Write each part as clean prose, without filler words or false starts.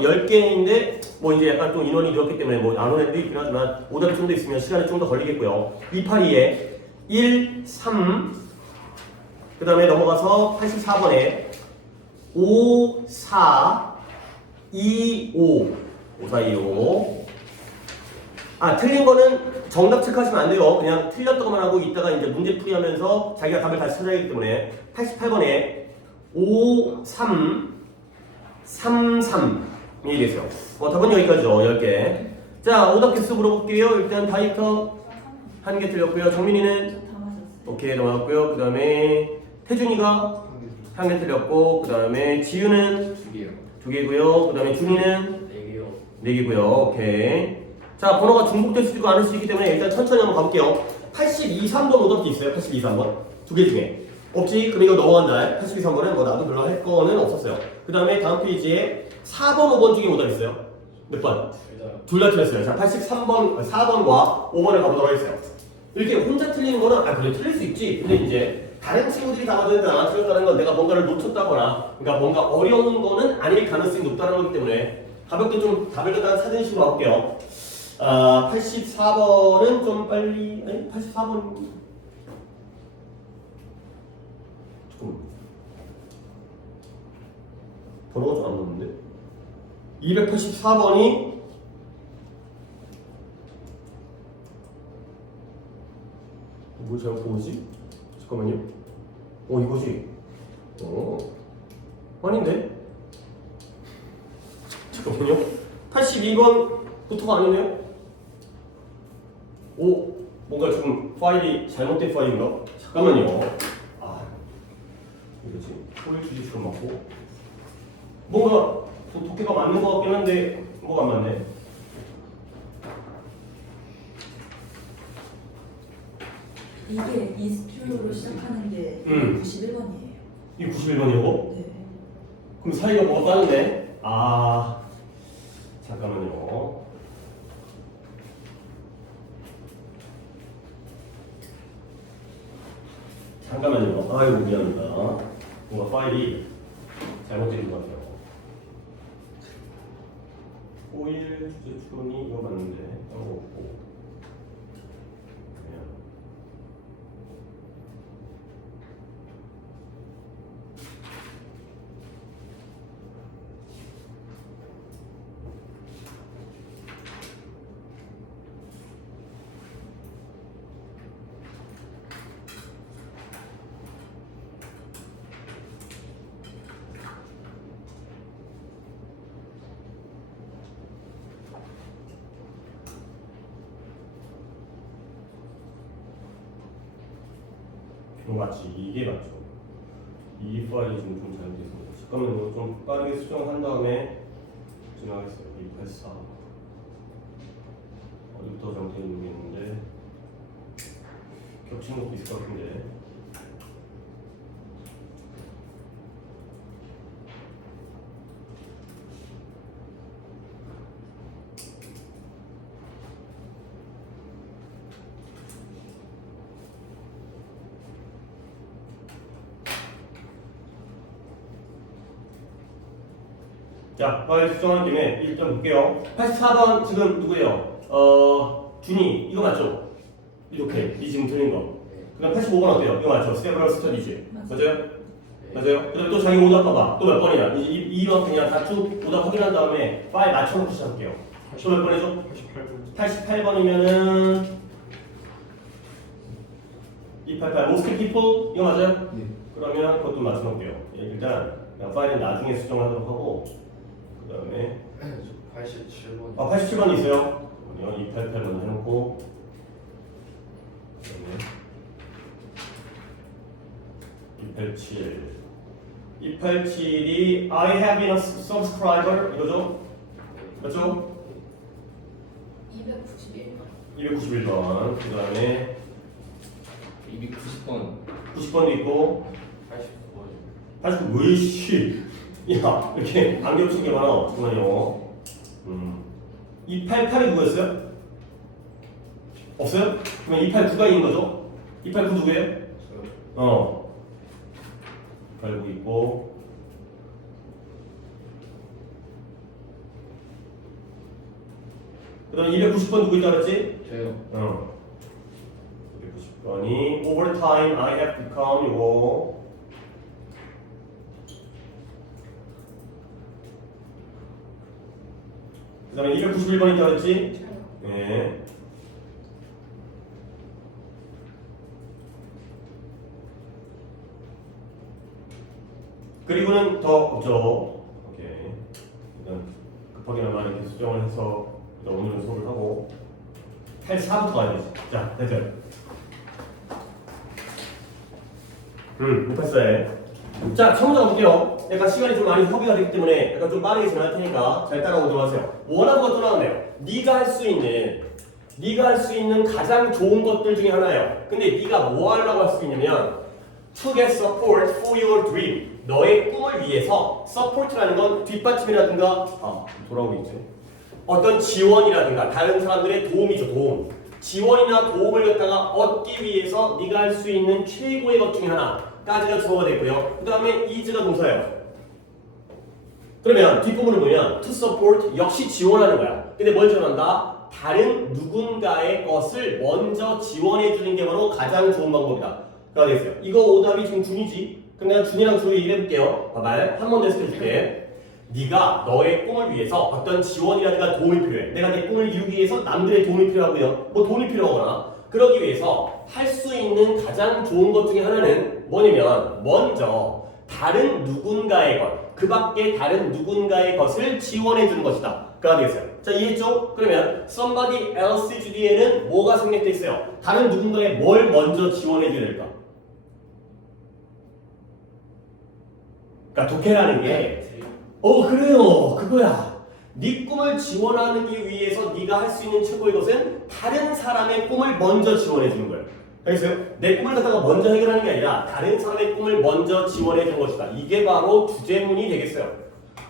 10개인데 뭐 이제 약간 좀 인원이 늘었기 때문에 뭐 안 오는 애도 있긴 하지만 오답이 좀 더 있으면 시간이 좀 더 걸리겠고요. 282에 1, 3, 그 다음에 넘어가서 84번에 5, 4, 2, 5 5, 4, 2, 5 틀린 거는 정답 체크하시면 안 돼요. 그냥 틀렸다고만 하고 이따가 이제 문제 풀이하면서 자기가 답을 다시 찾아야 하기 때문에 88번에 5, 3, 3, 3이 됐어요. 답은 여기까지죠. 10개. 자, 오답 개수 물어볼게요. 일단 다이터 1개 틀렸고요. 정민이는 오케이 넘어갔고요. 그 다음에 태준이가 1개 틀렸고, 그 다음에 지유는 2개고요. 그 다음에 준이는 4개고요. 오케이. 자, 번호가 중복될 수도 있고 않을 수도 있기 때문에 일단 천천히 한번 가볼게요. 82, 3번 오답도 있어요. 82, 3번. 2개 중에. 없지? 그럼 이거 넘어간다. 82, 3번은 뭐 나도 별로 할 거는 없었어요. 그 다음에 다음 페이지에 4번, 5번 중에 오답 있어요. 몇 번? 둘 다 틀렸어요. 자, 83번, 4번과 5번을 가보도록 하겠어요. 이렇게 혼자 틀리는 거는, 그래, 틀릴 수 있지. 근데 이제 다른 친구들이 다 맞았는데 나만 틀렸다는 건 내가 뭔가를 놓쳤다거나, 그러니까 뭔가 어려운 거는 아닐 가능성이 높다는 거기 때문에 가볍게 좀 답을 갖다가 사진 식으로 가볼게요. 84번은 좀 빨리, 84번. 잠깐만. 번호가 좀 안 맞는데? 284번이 뭘 잘못 보지? 잠깐만요. 이거지? 아닌데? 잠깐만요. 82번부터가 아니네요? 뭔가 지금 파일이 잘못된 파일인가? 잠깐만요. 이거지? 호일 주지처럼 맞고. 뭔가 도케가 맞는 것 같긴 한데, 뭐가 안 맞네. 이게 이스큐로 시작하는 게 91번이에요. 이게 91번이고? 네. 그럼 사이가 뭐가 빠졌네? 잠깐만요. 잠깐만요. 아이고, 미안합니다. 뭔가 파일이 잘못된 것 같아요. 5일 주제 추론이 이거 맞는데, 이거 없고. 맞지? 이게 맞죠? 이 파일이 지금 좀 잘못됐습니다. 잠깐만요. 좀 빠르게 수정한 다음에 진행하겠어요. 284 어디부터 잘못됐는지 모르겠는데 겹치는 것도 있을 것 같은데. 자, 파일 수정한 김에 일단 볼게요. 84번 지금 누구예요? 준이 이거 맞죠? 이렇게 이 지금 틀린 거. 그다음 85번 어때요? 이거 맞죠? Several studies 맞아요? 맞아요? 그다음 또 자기 오답 봐봐. 또 몇 번이냐? 이번 그냥 다 쭉 오답 확인한 다음에 파일 맞춰놓고 시작할게요. 또 몇 번이죠? 88번이면은 288 most people 이거 맞아요? 네. 그러면 그것도 맞춰놓을게요. 일단 파일은 나중에 수정하도록 하고. 그 다음에 87번. 87번이 있어요. 288번 해놓고 그다음에 287이 I have been a subscriber 이거죠? 맞죠? 291번 그 다음에 290번. 90번도 있고 89번. 89 왜이씨 야 이렇게 안 겹친 게 많아. 잠깐만요. 288이 누구였어요? 없어요? 그러면 289가 있는 거죠? 289 누구예요? 저요. 289 있고 그 다음에 290번 누구 있다 그랬지? 저요. 290번이 Over time I have become 이거 그 다음에 291번 있다 그랬지? 네. 그리고는 더 없죠. 오케이. 일단 급하게나마 이렇게 수정을 해서 일단 오늘은 수업을 하고 84부터 가야 되지. 자, 됐죠? 못했어요. 자, 처음 가볼게요. 약간 시간이 좀 많이 허비가 되기 때문에 약간 좀 빠르게 진행할 테니까 잘 따라오도록 하세요. 원하는 또 나왔네요. 네가 할 수 있는 가장 좋은 것들 중에 하나예요. 근데 네가 뭐 하려고 할 수 있냐면 to get support for your dream. 너의 꿈을 위해서 support라는 건 뒷받침이라든가 돌아오고 있지. 어떤 지원이라든가 다른 사람들의 도움이죠. 도움. 지원이나 도움을 갖다가 얻기 위해서 네가 할 수 있는 최고의 것 중에 하나까지가 주어가 되고요. 그 다음에 is가 동사예요. 그러면 뒷부분을 보면 to support 역시 지원하는 거야. 근데 뭘 지원한다? 다른 누군가의 것을 먼저 지원해 주는 게 바로 가장 좋은 방법이다. 라고 되어 있어요. 이거 오답이 지금 준이지? 그럼 내가 준이랑 준이 얘기해 볼게요. 봐봐. 한 번 더 해줄게. 네가 너의 꿈을 위해서 어떤 지원이라든가 도움이 필요해. 내가 내 꿈을 이루기 위해서 남들의 도움이 필요하고요. 뭐 돈이 필요하거나 그러기 위해서 할 수 있는 가장 좋은 것 중에 하나는 뭐냐면 먼저 다른 누군가의 것, 그 밖에 다른 누군가의 것을 지원해 주는 것이다. 가 되겠어요. 자, 이해했죠? 그러면 somebody else's 뒤에는 뭐가 생략돼 있어요? 다른 누군가의 뭘 먼저 지원해 줘야 될까? 그러니까 독해라는 게 그래요. 그거야. 네 꿈을 지원하기 위해서 네가 할 수 있는 최고의 것은 다른 사람의 꿈을 먼저 지원해 주는 거예요. 알겠어요? 내 꿈을 갖다가 먼저 해결하는 게 아니라 다른 사람의 꿈을 먼저 지원해 주는 것이다. 이게 바로 주제문이 되겠어요.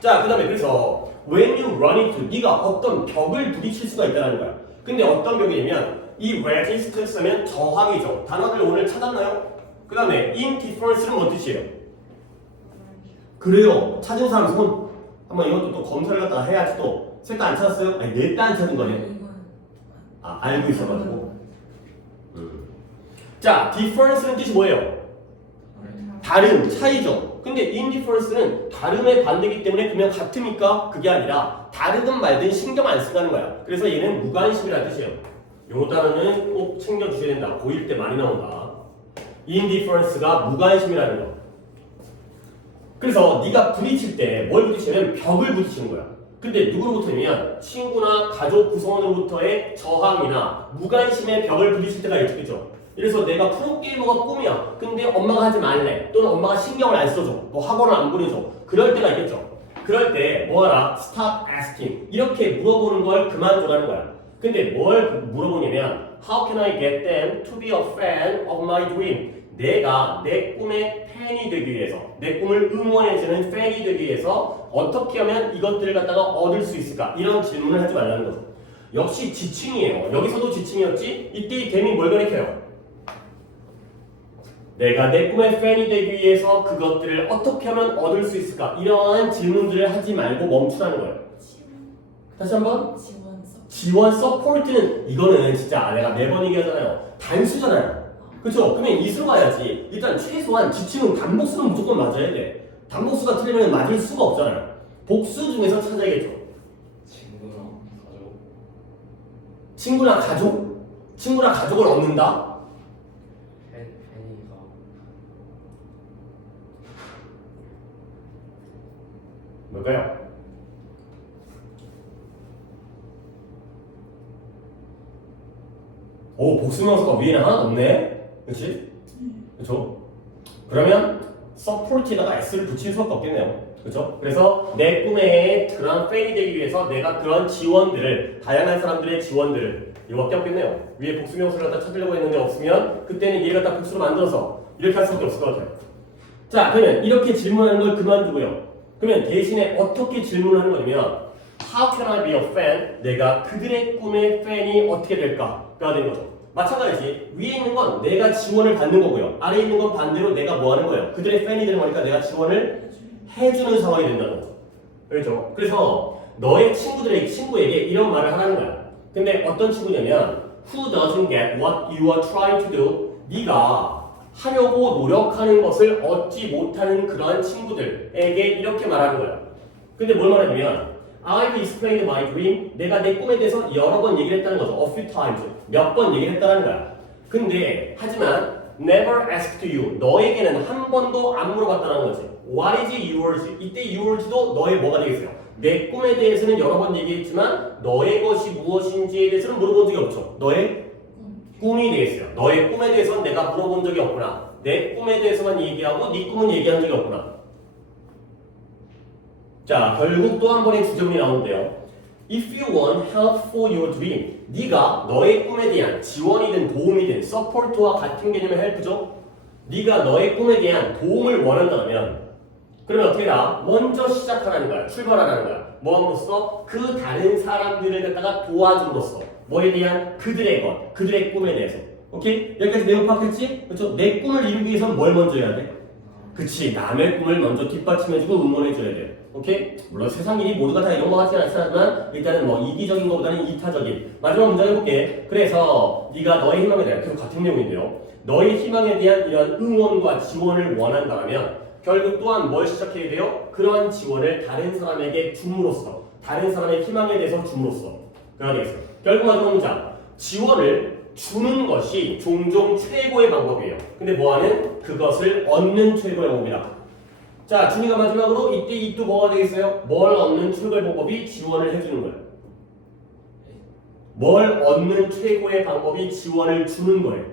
자, 그 다음에 그래서 when you run into 네가 어떤 벽을 부딪힐 수가 있다는 거야. 근데 어떤 벽이냐면 이 resist 쓰면 저항이죠. 단어들 오늘 찾았나요? 그 다음에 indifference는 뭔 뜻이에요? 그래요. 찾은 사람 손 한번 이것도 또 검사를 갖다가 해야지 또 셋 다 안 찾았어요? 아니 넷 다 안 찾은 거네. 알고 있어가지고. 자, difference는 뜻이 뭐예요? 다른, 차이죠. 근데 indifference는 다름의 반대이기 때문에 그냥 같습니까? 그게 아니라 다르든 말든 신경 안 쓴다는 거야. 그래서 얘는 무관심이라는 뜻이에요. 요 단어는 꼭 챙겨주셔야 된다. 고1 때 많이 나온다. indifference가 무관심이라는 거. 그래서 네가 부딪힐 때 뭘 부딪히냐면 벽을 부딪히는 거야. 근데 누구로부터냐면 친구나 가족 구성원으로부터의 저항이나 무관심의 벽을 부딪힐 때가 있겠죠. 그래서 내가 프로게이머가 꿈이야. 근데 엄마가 하지 말래. 또는 엄마가 신경을 안 써줘. 뭐 학원을 안 보내줘. 그럴 때가 있겠죠. 그럴 때 뭐하라? Stop asking. 이렇게 물어보는 걸 그만두라는 거야. 근데 뭘 물어보냐면 How can I get them to be a fan of my dream? 내가 내 꿈의 팬이 되기 위해서, 내 꿈을 응원해주는 팬이 되기 위해서 어떻게 하면 이것들을 갖다가 얻을 수 있을까? 이런 질문을 하지 말라는 거죠. 역시 지칭이에요. 여기서도 지칭이었지? 이때 이 댐이 뭘 가리켜요? 내가 내 꿈의 팬이 되기 위해서 그것들을 어떻게 하면 얻을 수 있을까? 이러한 질문들을 하지 말고 멈추라는 거예요. 다시 한번. 지원 서포트는 이거는 진짜 내가 매번 얘기하잖아요. 단수잖아요. 그렇죠? 그러면 이수로 가야지. 일단 최소한 지칭은 단복수는 무조건 맞아야 돼. 단복수가 틀리면 맞을 수가 없잖아요. 복수 중에서 찾아야겠죠. 친구나 가족? 친구나 가족을 얻는다? 팬이가 뭘까요? 오, 복수명사가 위에는 하나도 없네? 그치? 그쵸? 그러면 support에다가 s를 붙일 수밖에 없겠네요. 그쵸? 그래서 내 꿈에 그런 팬이 되기 위해서 내가 그런 지원들을, 다양한 사람들의 지원들을 이거밖에 없겠네요. 위에 복수명사를 갖다 찾으려고 했는데 없으면 그때는 얘를 갖다 복수로 만들어서 이렇게 할 수밖에 없을 것 같아요. 자, 그러면 이렇게 질문하는 걸 그만두고요. 그러면 대신에 어떻게 질문을 하는 거냐면 How can I be a fan? 내가 그들의 꿈의 팬이 어떻게 될까?가 되는 거죠. 마찬가지지. 위에 있는 건 내가 지원을 받는 거고요. 아래에 있는 건 반대로 내가 뭐 하는 거예요? 그들의 팬이 되는 거니까 내가 지원을 해주는 상황이 된다는 거죠. 그렇죠? 그래서 너의 친구에게 이런 말을 하라는 거야. 근데 어떤 친구냐면 who doesn't get what you are trying to do. 네가 하려고 노력하는 것을 얻지 못하는 그러한 친구들에게 이렇게 말하는 거야. 근데 뭘 말하냐면 I've explained my dream. 내가 내 꿈에 대해서 여러 번 얘기를 했다는 거죠. A few times. 몇 번 얘기를 했다는 거야. 근데 하지만 never asked you. 너에게는 한 번도 안 물어봤다는 거지. What is yours? 이때 yours도 너의 뭐가 되겠어요? 내 꿈에 대해서는 여러 번 얘기했지만 너의 것이 무엇인지에 대해서는 물어본 적이 없죠. 너의 꿈이 되겠어요. 너의 꿈에 대해서는 내가 물어본 적이 없구나. 내 꿈에 대해서만 얘기하고 네 꿈은 얘기한 적이 없구나. 자, 결국 또 한 번의 주제문이 나오는데요. If you want help for your dream, 네가 너의 꿈에 대한 지원이든 도움이든 support와 같은 개념의 help죠. 네가 너의 꿈에 대한 도움을 원한다면 그러면 어떻게 해라? 먼저 시작하라는 거야. 출발하라는 거야. 뭐함으로써? 그 다른 사람들을 갖다가 도와줌으로써 뭐에 대한 그들의 것, 그들의 꿈에 대해서. 오케이? 여기까지 내용 파악했지? 그렇죠? 내 꿈을 이루기 위해서는 뭘 먼저 해야 돼? 그치, 남의 꿈을 먼저 뒷받침해주고 응원해줘야 돼. 오케이? 물론 세상 일이 모두가 다 이런 것 같지는 않지만 일단은 뭐 이기적인 것보다는 이타적인. 마지막 문장 해볼게. 그래서 네가 너의 희망에 대한 계속 같은 내용인데요. 너의 희망에 대한 이런 응원과 지원을 원한다면 결국 또한 뭘 시작해야 돼요? 그러한 지원을 다른 사람에게 줌으로써 다른 사람의 희망에 대해서 줌으로써 그래야 되겠어요. 결국 마지막 문장. 지원을 주는 것이 종종 최고의 방법이에요. 근데 뭐하는? 그것을 얻는 최고의 방법이다. 자, 준이가 마지막으로 이때 이 또 뭐가 되겠어요? 뭘 얻는 최고의 방법이 지원을 해주는 거예요. 뭘 얻는 최고의 방법이 지원을 주는 거예요.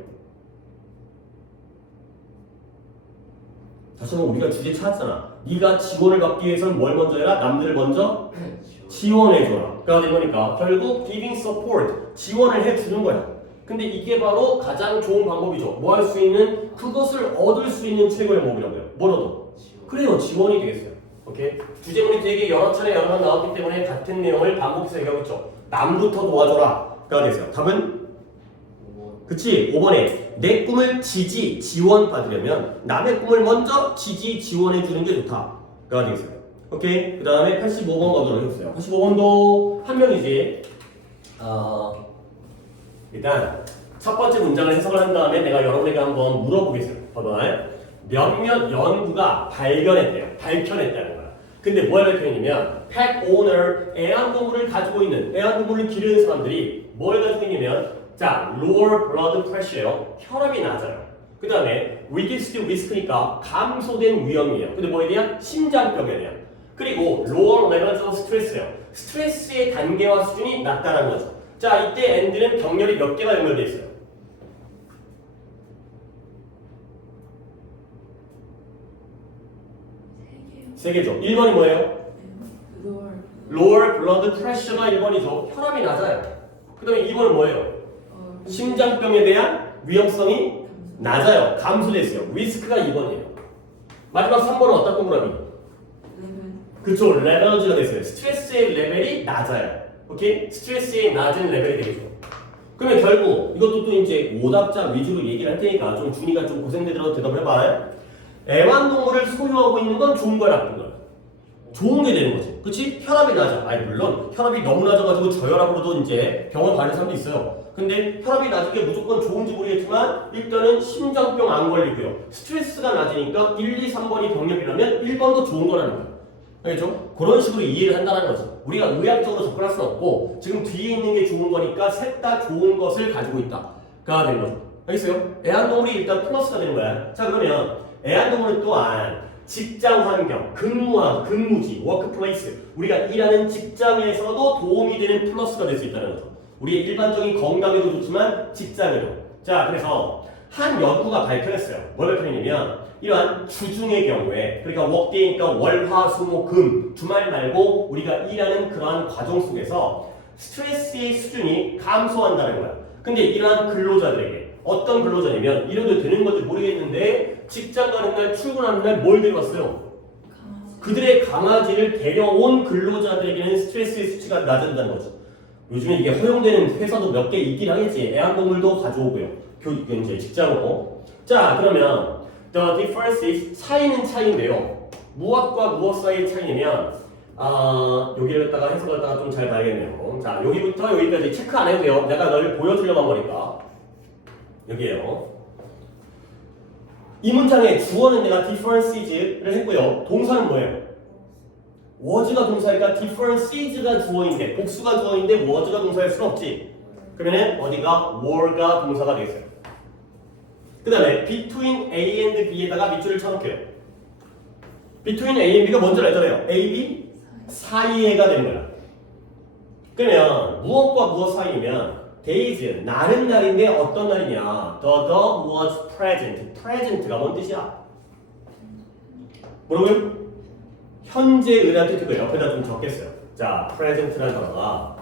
다시 한번 우리가 주제 찾았잖아. 네가 지원을 받기 위해서는 뭘 먼저 해라? 남들을 먼저 지원해줘라. 그러다 보니까 결국 giving support, 지원을 해주는 거야. 근데 이게 바로 가장 좋은 방법이죠. 뭐 할 수 있는? 그것을 얻을 수 있는 최고의 방법이라고요. 뭘 얻어? 그래요, 지원이 되겠어요. 오케이? 주제문이 되게 여러 차례 여러 번 나왔기 때문에 같은 내용을 반복해서 얘기하고 있죠. 남부터 도와줘라. 가 되겠어요. 답은? 그치? 5번에 내 꿈을 지원받으려면 남의 꿈을 먼저 지원해주는 게 좋다. 가 되겠어요. 오케이? 그 다음에 85번 가도록 해보세요. 85번도 한 명이지. 일단 첫 번째 문장을 해석을 한 다음에 내가 여러분에게 한번 물어보겠어요. 봐봐요. 몇몇 연구가 밝혀냈다는 거야. 근데 뭘 밝혀냈냐면 pet owner, 애완동물을 가지고 있는 애완동물을 기르는 사람들이 뭘 가지고 있냐면 자, lower blood pressure요. 혈압이 낮아요. 그 다음에 reduced risk니까 감소된 위험이에요. 근데 뭐에 대한? 심장병에 대한. 그리고 lower levels of stress예요. 스트레스의 단계와 수준이 낮다는 거죠. 자, 이때 and는 병렬이 몇 개가 연결되어 있어요? 세 개죠. 1번이 뭐예요? lower blood pressure가 1번이죠. 혈압이 낮아요. 그 다음에 2번은 뭐예요? 심장병에 대한 위험성이 낮아요. 감소됐어요. 리스크가 2번이에요. 마지막 3번은 어떤 동그라미? 그쵸, 레벨즈가 됐어요. 스트레스의 레벨이 낮아요. 오케이? 스트레스의 낮은 레벨이 되겠죠. 그러면 결국 이것도 또 이제 오답자 위주로 얘기를 할 테니까 좀 준이가 좀 고생되더라도 대답을 해봐요. 애완동물을 소유하고 있는 건 좋은 거야, 나쁜 거야? 좋은 게 되는 거지. 그치? 혈압이 낮아. 아니, 물론 혈압이 너무 낮아가지고 저혈압으로도 이제 병원 가는 사람도 있어요. 근데 혈압이 낮은 게 무조건 좋은지 모르겠지만 일단은 심장병 안 걸리고요. 스트레스가 낮으니까 1, 2, 3번이 병력이라면 1번도 좋은 거라는 거야. 알겠죠? 그런 식으로 이해를 한다는 거죠. 우리가 의학적으로 접근할 수는 없고 지금 뒤에 있는 게 좋은 거니까 셋 다 좋은 것을 가지고 있다가 되는 거죠. 알겠어요? 애완동물이 일단 플러스가 되는 거야. 자, 그러면 애완동물 또한 직장 환경, 근무지, 워크플레이스, 우리가 일하는 직장에서도 도움이 되는 플러스가 될 수 있다는 거죠. 우리의 일반적인 건강에도 좋지만 직장에도. 자, 그래서 한 연구가 발표했어요. 뭘 발표했냐면 이러한 주중의 경우에, 그러니까 웍데이니까 월, 화, 수, 목, 금, 주말 말고 우리가 일하는 그러한 과정 속에서 스트레스의 수준이 감소한다는 거야. 근데 이러한 근로자들에게 어떤 근로자냐면 이래도 되는 건지 모르겠는데 직장 가는 날, 출근하는 날 뭘 데려왔어요? 그들의 강아지를 데려온 근로자들에게는 스트레스의 수치가 낮아진다는 거죠. 요즘에 이게 허용되는 회사도 몇 개 있긴 하겠지. 애완동물도 가져오고요. 이제 직장으로. 자, 그러면 the difference is 차이는 차이인데요. 무엇과 무엇 사이의 차이냐면 여기를 갖다가 해석을 갖다가 좀 잘 봐야겠네요. 자, 여기부터 여기까지 체크 안 해도 돼요. 내가 널 보여주려고 한 거니까. 여기에요. 이 문장의 주어는 내가 differences를 했고요. 동사는 뭐예요? was가 동사니까 differences가 주어인데, 복수가 주어인데 was가 동사일 수는 없지. 그러면은 어디가 were가 동사가 되겠어요. 그 다음에 between A and B에다가 밑줄을 쳐놓게요. between A and B가 뭔지 알잖아요. A, B 사이에가 되는 거야. 그러면 무엇과 무엇 사이면 days, 날은 날인데 어떤 날이냐? The dog was present. present가 뭔 뜻이야? 뭐라고요? 현재의라는 뜻이고요. 옆에다 좀 적겠어요. 자, present라는 단어가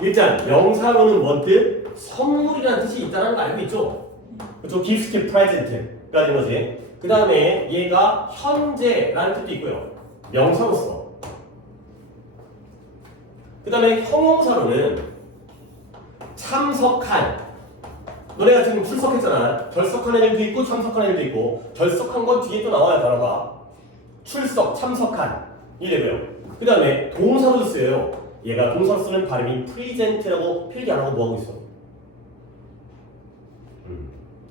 일단 명사로는 뭔 뜻? 선물이라는 뜻이 있다는 거 알고 있죠? 그렇죠? gift present가 되는 거지. 그 다음에 얘가 현재라는 뜻도 있고요. 명사로서. 그 다음에 형용사로는 참석한. 너네가 지금 출석했잖아. 결석한 애들도 있고 참석한 애들도 있고. 결석한 건 뒤에 또 나와요, 단어가. 출석, 참석한. 이 되고요. 그 다음에 동사로 쓰여요. 얘가 동사로 쓰는 발음이 present라고 필기 안 하고 뭐 하고 있어?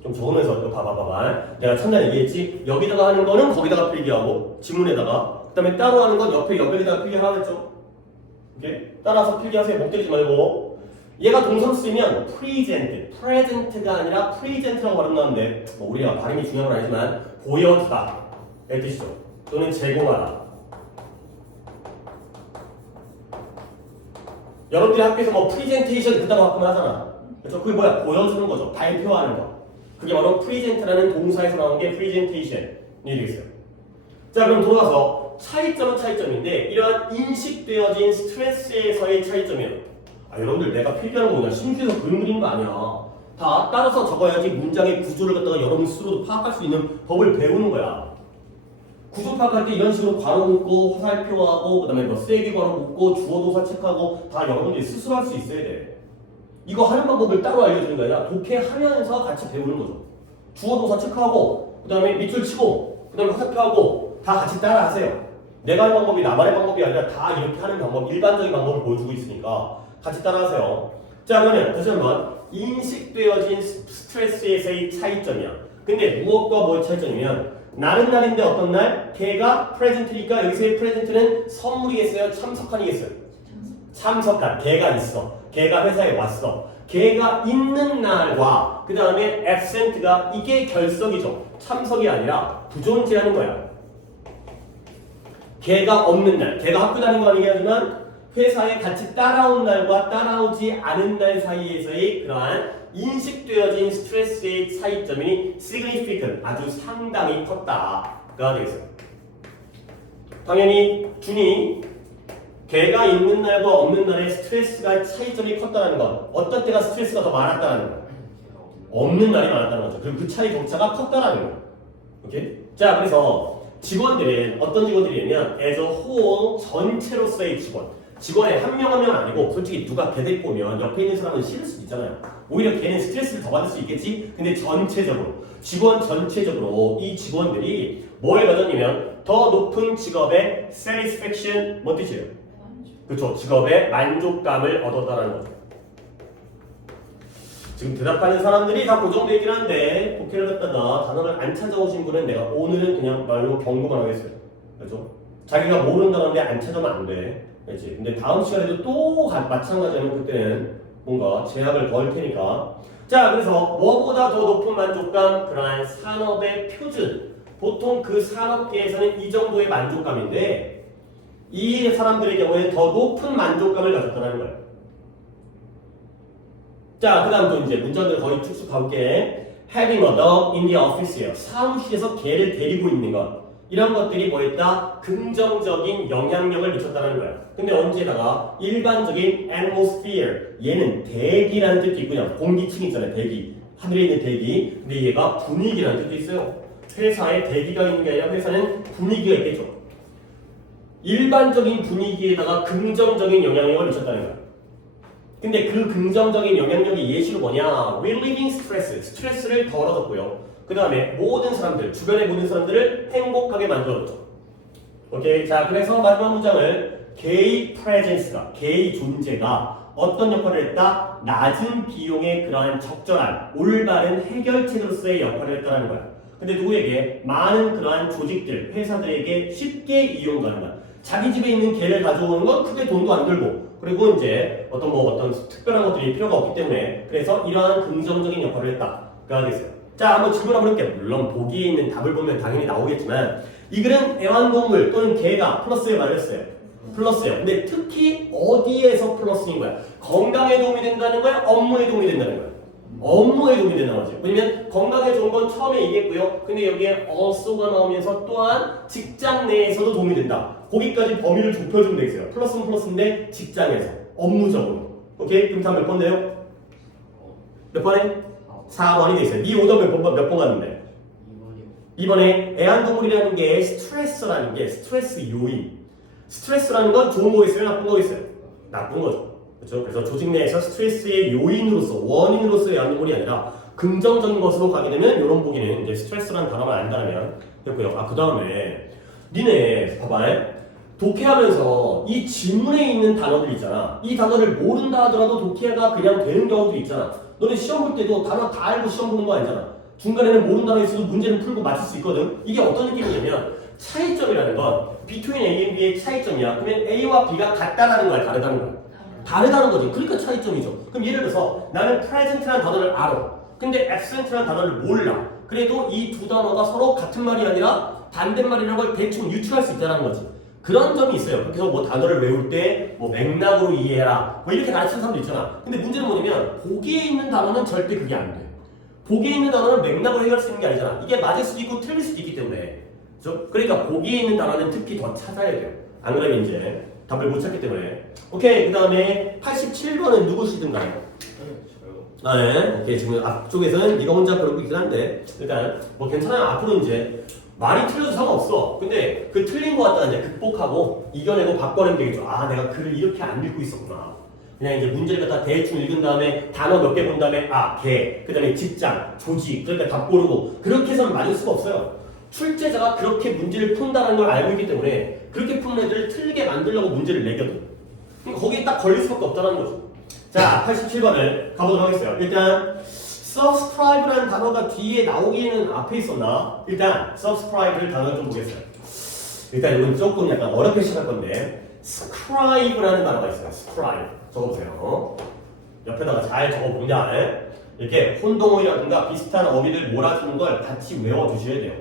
좀 적으면서 또 봐봐. 내가 첫날 얘기했지? 여기다가 하는 거는 거기다가 필기하고 지문에다가 그 다음에 따로 하는 건 옆에 여기다가 필기하라고 했죠? 오케이? 따라서 필기하세요. 목 때리지 말고. 얘가 동사로 쓰면 present가 아니라 present라고 발음 나는데 뭐 우리가 발음이 중요한 건 아니지만 보여주다 의 뜻이죠. 또는 제공하다. 여러분들이 학교에서 뭐 프리젠테이션 듣다가 가끔 하잖아. 그렇죠? 그게 뭐야? 보여주는 거죠. 발표하는 거. 그게 바로 프리젠트라는 동사에서 나온 게 프리젠테이션이 되겠어요. 자, 그럼 돌아가서 차이점은 차이점인데 이러한 인식되어진 스트레스에서의 차이점이에요. 여러분들 내가 필기하는 거 그냥 심지어서 그림 그리는 거 아니야. 다 따라서 적어야지 문장의 구조를 갖다가 여러분 스스로도 파악할 수 있는 법을 배우는 거야. 구조 파악할 때 이런 식으로 괄호 묶고 화살표하고 그 다음에 뭐 세게 괄호 묶고 주어 동사 체크하고 다 여러분들이 스스로 할 수 있어야 돼. 이거 하는 방법을 따로 알려주는 게 아니라 독해하면서 같이 배우는 거죠. 주어 동사 체크하고 그 다음에 밑줄 치고 그 다음에 화살표하고 다 같이 따라 하세요. 내가 하는 방법이 나만의 방법이 아니라 다 이렇게 하는 방법, 일반적인 방법을 보여주고 있으니까 같이 따라 하세요. 자, 그러면 다시 한번 인식되어진 스트레스에서의 차이점이야. 근데 무엇과 뭐의 차이점이면 날은 날인데 어떤 날? 걔가 프레젠트니까 여기서의 프레젠트는 선물이겠어요? 참석한이겠어요? 참석한. 걔가 있어. 걔가 회사에 왔어. 걔가 있는 날과 그 다음에 absent가 이게 결석이죠. 참석이 아니라 부존재하는 거야. 걔가 없는 날. 걔가 학교 다니는 거 아니긴 하지만 회사에 같이 따라온 날과 따라오지 않은 날 사이에서의 그러한 인식되어진 스트레스의 차이점이 significant, 아주 상당히 컸다가 되겠어요. 당연히 준이 걔가 있는 날과 없는 날의 스트레스가 차이점이 컸다는 건 어떤 때가 스트레스가 더 많았다는 거 없는 날이 많았다는 거죠. 그리고 그 차이 격차가 컸다라는 거. 오케이? 자, 그래서 직원들은 어떤 직원들이냐면 as a whole 전체로서의 직원의 한 명 한 명 아니고 솔직히 누가 걔 데리고 오면 옆에 있는 사람은 싫을 수도 있잖아요. 오히려 걔는 스트레스를 더 받을 수 있겠지. 근데 전체적으로 직원 전체적으로 이 직원들이 뭘 가졌냐면 더 높은 직업의 satisfaction 뭔 뜻이에요? 그렇죠. 직업의 만족감을 얻었다는 거죠. 지금 대답하는 사람들이 다 고정되어 있긴 한데 독해를 갖다가 단어를 안 찾아오신 분은 내가 오늘은 그냥 말로 경고만 하겠어요. 그렇죠? 자기가 모르는 단어인데 안 찾아오면 안 돼. 그렇지? 근데 다음 시간에도 또 마찬가지면 그때는 뭔가 제약을 걸 테니까. 자, 그래서 뭐보다 더 높은 만족감, 그러한 산업의 표준. 보통 그 산업계에서는 이 정도의 만족감인데 이 사람들의 경우에 더 높은 만족감을 가졌다는 거예요. 자, 그 다음 또 이제 문장들 거의 쭉쭉 가볼게. Having a dog in the office예요. 사무실에서 개를 데리고 있는 것. 이런 것들이 뭐였다? 긍정적인 영향력을 미쳤다는 거야. 근데 언제다가 일반적인 atmosphere. 얘는 대기라는 뜻도 있고요. 공기층 있잖아요. 대기. 하늘에 있는 대기. 근데 얘가 분위기라는 뜻도 있어요. 회사에 대기가 있는 게 아니라 회사는 분위기가 있겠죠. 일반적인 분위기에다가 긍정적인 영향력을 미쳤다는 거야. 근데 그 긍정적인 영향력이 예시로 뭐냐? relieving stress. 스트레스를 덜어줬고요. 그 다음에 모든 사람들, 주변의 모든 사람들을 행복하게 만들어줬죠. 오케이. 자, 그래서 마지막 문장을 개의 presence가, 개의 존재가 어떤 역할을 했다? 낮은 비용의 그러한 적절한 올바른 해결책으로서의 역할을 했다는 거야. 근데 누구에게? 많은 그러한 조직들, 회사들에게 쉽게 이용 가능한. 자기 집에 있는 개를 가져오는 건 크게 돈도 안 들고, 그리고 이제 어떤 특별한 것들이 필요가 없기 때문에 그래서 이러한 긍정적인 역할을 했다가 되겠어요. 자, 한번 질문 한번 해볼게요. 물론 보기에 있는 답을 보면 당연히 나오겠지만 이 글은 애완동물 또는 개가 플러스에 말했어요. 플러스예요. 근데 특히 어디에서 플러스인 거야? 건강에 도움이 된다는 거야? 업무에 도움이 된다는 거야? 업무에 도움이 된다는 거지. 왜냐면 건강에 좋은 건 처음에 얘기했고요. 근데 여기에 also가 나오면서 또한 직장 내에서도 도움이 된다. 거기까지 범위를 좁혀주면 되겠어요. 플러스는 플러스인데 직장에서 업무적으로. 오케이? 그럼 다음 몇 번 돼요? 몇 번에? 4번이 돼 있어요. 이 오더 몇 번 갔는데? 2번이요. 2번에 애완동물이라는 게 스트레스라는 게 스트레스 요인. 스트레스라는 건 좋은 거겠어요? 나쁜 거겠어요? 나쁜 거죠. 그렇죠? 그래서 조직 내에서 스트레스의 요인으로서 원인으로서 애완동물이 아니라 긍정적인 것으로 가게 되면 이런 보기는 이제 스트레스라는 단어만 안다면 됐고요. 그 다음에 니네 봐봐. 독해하면서 이 지문에 있는 단어들 있잖아. 이 단어를 모른다 하더라도 독해가 그냥 되는 경우도 있잖아. 너네 시험 볼 때도 단어 다 알고 시험 보는 거 아니잖아. 중간에는 모르는 단어 있어도 문제는 풀고 맞출 수 있거든. 이게 어떤 느낌이냐면 차이점이라는 건 between A and B의 차이점이야. 그러면 A와 B가 같다라는 거야, 다르다는 거야. 다르다는 거지. 그러니까 차이점이죠. 그럼 예를 들어서 나는 present라는 단어를 알아. 근데 absent라는 단어를 몰라. 그래도 이 두 단어가 서로 같은 말이 아니라 반대말이라는 걸 대충 유추할 수 있다는 거지. 그런 점이 있어요. 그래서 뭐 단어를 외울 때 뭐 맥락으로 이해해라. 뭐 이렇게 가르치는 사람도 있잖아. 근데 문제는 뭐냐면 보기에 있는 단어는 절대 그게 안 돼. 보기에 있는 단어는 맥락으로 해결할 수 있는 게 아니잖아. 이게 맞을 수도 있고 틀릴 수도 있기 때문에. 그렇죠? 그러니까 보기에 있는 단어는 특히 더 찾아야 돼요. 안 그러면 이제 답을 못 찾기 때문에. 오케이. 그 다음에 87번은 누구시든가요? 저요. 네. 오케이. 지금 앞쪽에서는 네가 혼자 그러고 있긴 한데 일단 뭐 괜찮아요. 앞으로 이제 말이 틀려도 상관없어. 근데 그 틀린 거 갖다가 이제 극복하고 이겨내고 바꿔내면 되겠죠. 아, 내가 글을 이렇게 안 읽고 있었구나. 그냥 이제 문제를 갖다 대충 읽은 다음에 단어 몇 개 본 다음에 개, 그 다음에 직장, 조직, 그러니까 답 고르고 그렇게 해서는 맞을 수가 없어요. 출제자가 그렇게 문제를 푼다는 걸 알고 있기 때문에 그렇게 푼 애들을 틀리게 만들려고 문제를 내거든. 그러니까 거기에 딱 걸릴 수밖에 없다는 거죠. 자, 87번을 가보도록 하겠어요. 일단 subscribe라는 단어가 뒤에 나오기에는 앞에 있었나? 일단 subscribe를 단어를 좀 보겠어요. 일단 이건 조금 약간 어렵게 시작할 건데 scribe라는 단어가 있어요. scribe 적어보세요. 옆에다가 잘 적어보냐? 이렇게 혼동어이라든가 비슷한 어휘를 몰아주는 걸 같이 외워두셔야 돼요.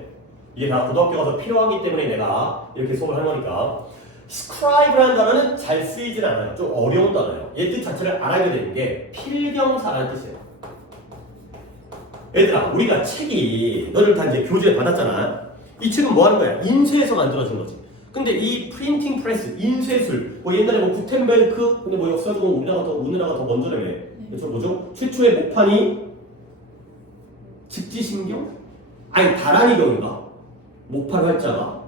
이게 다 고등학교 가서 필요하기 때문에 내가 이렇게 수업을 하는 거니까. scribe라는 단어는 잘 쓰이진 않아요. 좀 어려운 단어예요. 얘 뜻 자체를 알아야 되는 게 필경사라는 뜻이에요. 얘들아, 우리가 책이 너를 다 이제 교재를 받았잖아. 이 책은 뭐 하는 거야? 인쇄해서 만들어진 거지. 근데 이 프린팅 프레스, 인쇄술, 뭐 옛날에 뭐 구텐베르크, 근데 뭐 역사적으로 우리나라가 더 먼저라며. 그렇죠? 뭐죠? 최초의 목판이 직지신경? 아니, 다란이경인가? 목판 활자가?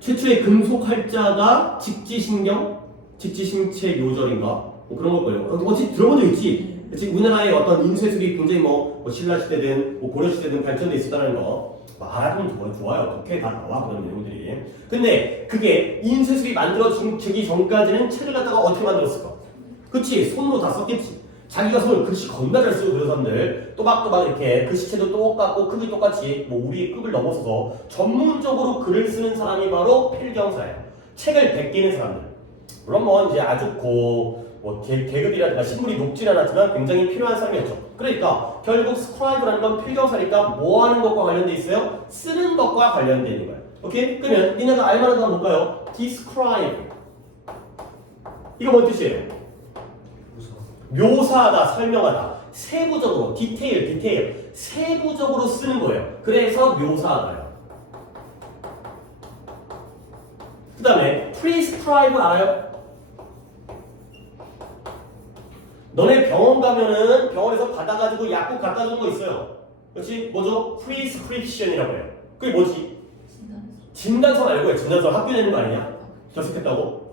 최초의 금속 활자가 직지신경? 직지신체 요절인가? 뭐 그런 걸 거예요. 어찌 들어본 적 있지? 지금 우리나라의 어떤 인쇄술이 굉장히 뭐 신라시대든 뭐 고려시대든 발전돼 있었다는 거 알아보면 좋아요. 독해에 다 나와 그런 내용들이. 근데 그게 인쇄술이 만들어지기 전까지는 책을 갖다가 어떻게 만들었을까? 그치? 손으로 다 썼겠지. 자기가 손을 글씨 겁나 잘 쓰고 그런 사람들 또박또박 이렇게 글씨체도 똑같고 크기 똑같이 뭐 우리의 급을 넘어서서 전문적으로 글을 쓰는 사람이 바로 필경사예요. 책을 베끼는 사람들. 물론 뭐 이제 아주 뭐 계급이라든가 신분이 높진 않았지만 굉장히 필요한 사람이었죠. 그러니까 결국 스크라이브라는 건 필경사니까 뭐 하는 것과 관련돼 있어요? 쓰는 것과 관련돼 있는 거예요. 오케이? 그러면 니네가 알만한 단어 볼까요? describe. 이거 뭔 뜻이에요? 묘사하다, 설명하다. 세부적으로, 디테일. 세부적으로 쓰는 거예요. 그래서 묘사하다요. 그 다음에 prescribe 알아요? 너네 병원 가면은 병원에서 받아가지고 약국 갖다 주는 거 있어요. 그렇지? 뭐죠? prescription이라고 해요. 그게 뭐지? 진단서 말고요. 진단서 학교 내는 거 아니냐? 결석했다고?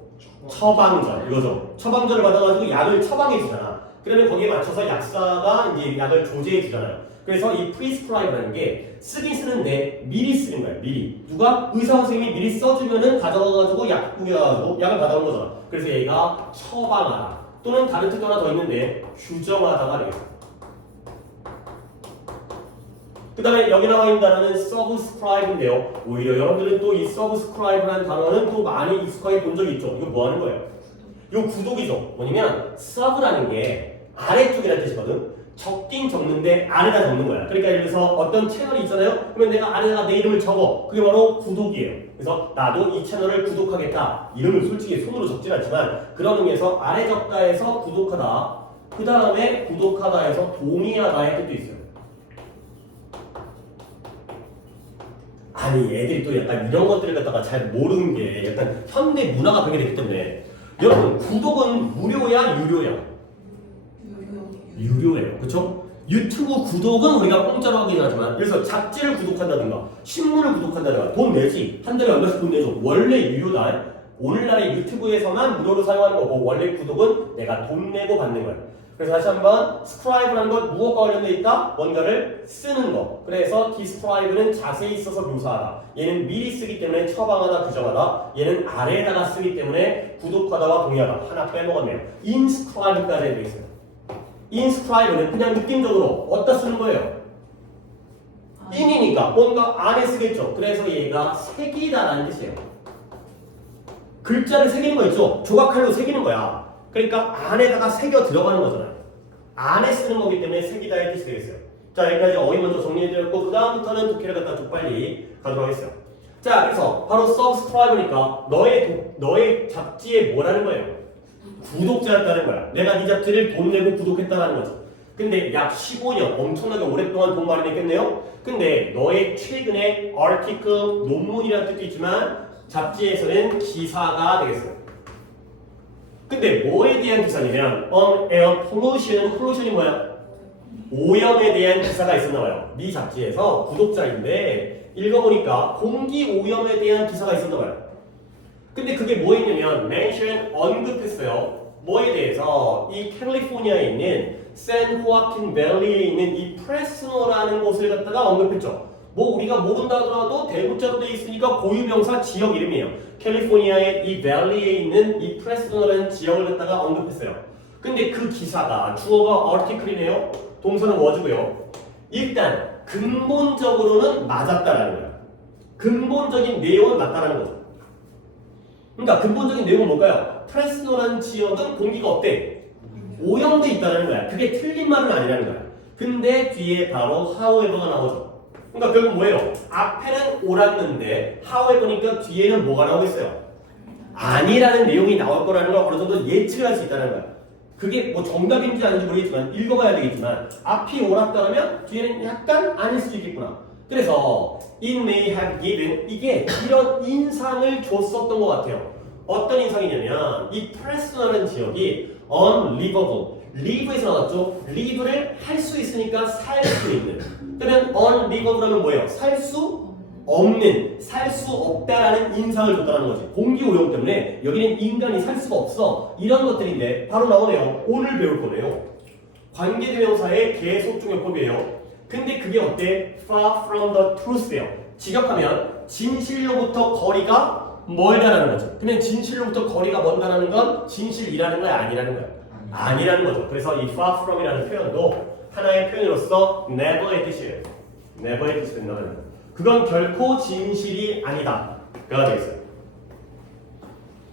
처방전 이거죠. 처방전을 받아가지고 약을 처방해 주잖아. 그러면 거기에 맞춰서 약사가 이제 약을 조제해 주잖아요. 그래서 이 prescribe라는 게 쓰긴 쓰는데 미리 쓰는 거야. 미리. 누가? 의사 선생님이 미리 써주면은 가져가가지고 약 구겨가지고 약을 받아오는 거잖아. 그래서 얘가 처방하다. 또는 다른 뜻도 하나 더 있는데 규정하다가 되겠어. 그 다음에 여기 나와 있는 단어는 subscribe인데요. 오히려 여러분들은 또 이 subscribe라는 단어는 또 많이 익숙하게 본 적이 있죠. 이거 뭐 하는 거예요? 요 구독이죠. 뭐냐면 sub라는 게 아래쪽이라는 뜻이거든. 적긴 적는데 아래다 적는 거야. 그러니까 예를 들어서 어떤 채널이 있잖아요. 그러면 내가 아래다가 내 이름을 적어. 그게 바로 구독이에요. 그래서 나도 이 채널을 구독하겠다. 이름을 솔직히 손으로 적진 않지만 그런 의미에서 아래 적다에서 구독하다. 그 다음에 구독하다에서 동의하다의 뜻도 있어요. 아니 애들이 또 약간 이런 것들을 갖다가 잘 모르는 게 약간 현대 문화가 그게 되기 때문에 여러분 구독은 무료야 유료야? 유료예요. 그쵸? 유튜브 구독은 우리가 공짜로 하긴 하지만 그래서 잡지를 구독한다든가 신문을 구독한다든가 돈 내지 한 달에 얼마씩 돈 내줘 원래 유료다. 오늘날의 유튜브에서만 무료로 사용하는 거고 원래 구독은 내가 돈 내고 받는 거야. 그래서 다시 한번 scribe라는 건 무엇과 관련돼 있다? 뭔가를 쓰는 거. 그래서 describe는 자세히 써서 묘사하다. 얘는 미리 쓰기 때문에 처방하다, 규정하다. 얘는 아래에다가 쓰기 때문에 구독하다와 동의하다. 하나 빼먹었네요. inscribe까지 되어 있어요. inscribe는 그냥 느낌적으로 어디다 쓰는 거예요? in이니까 뭔가 안에 쓰겠죠. 그래서 얘가 새기다라는 뜻이에요. 글자를 새기는 거 있죠? 조각칼로 새기는 거야. 그러니까 안에다가 새겨 들어가는 거잖아요. 안에 쓰는 거기 때문에 새기다의 뜻이 되겠어요. 자, 여기까지 어휘 먼저 정리해드렸고 그 다음부터는 독해를 갖다 좀 빨리 가도록 하겠어요. 자, 그래서 바로 subscribe니까 너의 잡지에 뭐라는 거예요? 구독자였다는 거야. 내가 네 잡지를 돈 내고 구독했다는 거지. 근데 약 15년 엄청나게 오랫동안 돈 많이 냈겠네요. 근데 너의 최근에 article 논문이라는 뜻도 있지만 잡지에서는 기사가 되겠어요. 근데 뭐에 대한 기사냐면 on air pollution이 뭐야? 오염에 대한 기사가 있었나 봐요. 네 잡지에서 구독자인데 읽어보니까 공기 오염에 대한 기사가 있었나 봐요. 근데 그게 뭐였냐면 mention 언급했어요. 뭐에 대해서 이 캘리포니아에 있는 샌 호아킨 밸리에 있는 이 프레스노라는 곳을 갖다가 언급했죠. 뭐 우리가 모른다 하더라도 대문자로 되어 있으니까 고유명사 지역 이름이에요. 캘리포니아의 이 밸리에 있는 이 프레스노라는 지역을 갖다가 언급했어요. 근데 그 기사가 주어가 article이네요. 동사는 was고요. 일단 근본적으로는 맞았다라는 거예요. 근본적인 내용은 맞다라는 거죠. 그러니까 근본적인 내용은 뭘까요? 프레스노라는 지역은 공기가 어때? 오염돼 있다는 거야. 그게 틀린 말은 아니라는 거야. 근데 뒤에 바로 however가 나오죠. 그러니까 결국 뭐예요? 앞에는 옳았는데 however니까 뒤에는 뭐가 나오고 있어요? 아니라는 내용이 나올 거라는 걸 어느 정도 예측을 할 수 있다는 거야. 그게 뭐 정답인지 아닌지 모르겠지만 읽어봐야 되겠지만 앞이 옳았다면 뒤에는 약간 아닐 수도 있겠구나. 그래서 it may have given 이게 이런 인상을 줬었던 것 같아요. 어떤 인상이냐면 이 프레스노라는 지역이 unlivable, live에서 나왔죠. live를 할 수 있으니까 살 수 있는. 그러면 unlivable하면 뭐예요? 살 수 없는, 살 수 없다라는 인상을 줬다는 거지. 공기 오염 때문에 여기는 인간이 살 수가 없어. 이런 것들인데 바로 나오네요. 오늘 배울 거네요. 관계대명사의 계속종역법이에요. 근데 그게 어때? far from the truth예요. 직역하면 진실로부터 거리가 멀다라는 거죠. 그러면 진실로부터 거리가 먼다라는 건 진실이라는 거야, 아니라는 거야? 아니라는 거죠. 그래서 이 far from이라는 표현도 하나의 표현으로서 never의 뜻이에요. never의 뜻이 된다면 그건 결코 진실이 아니다. 가 되겠어요.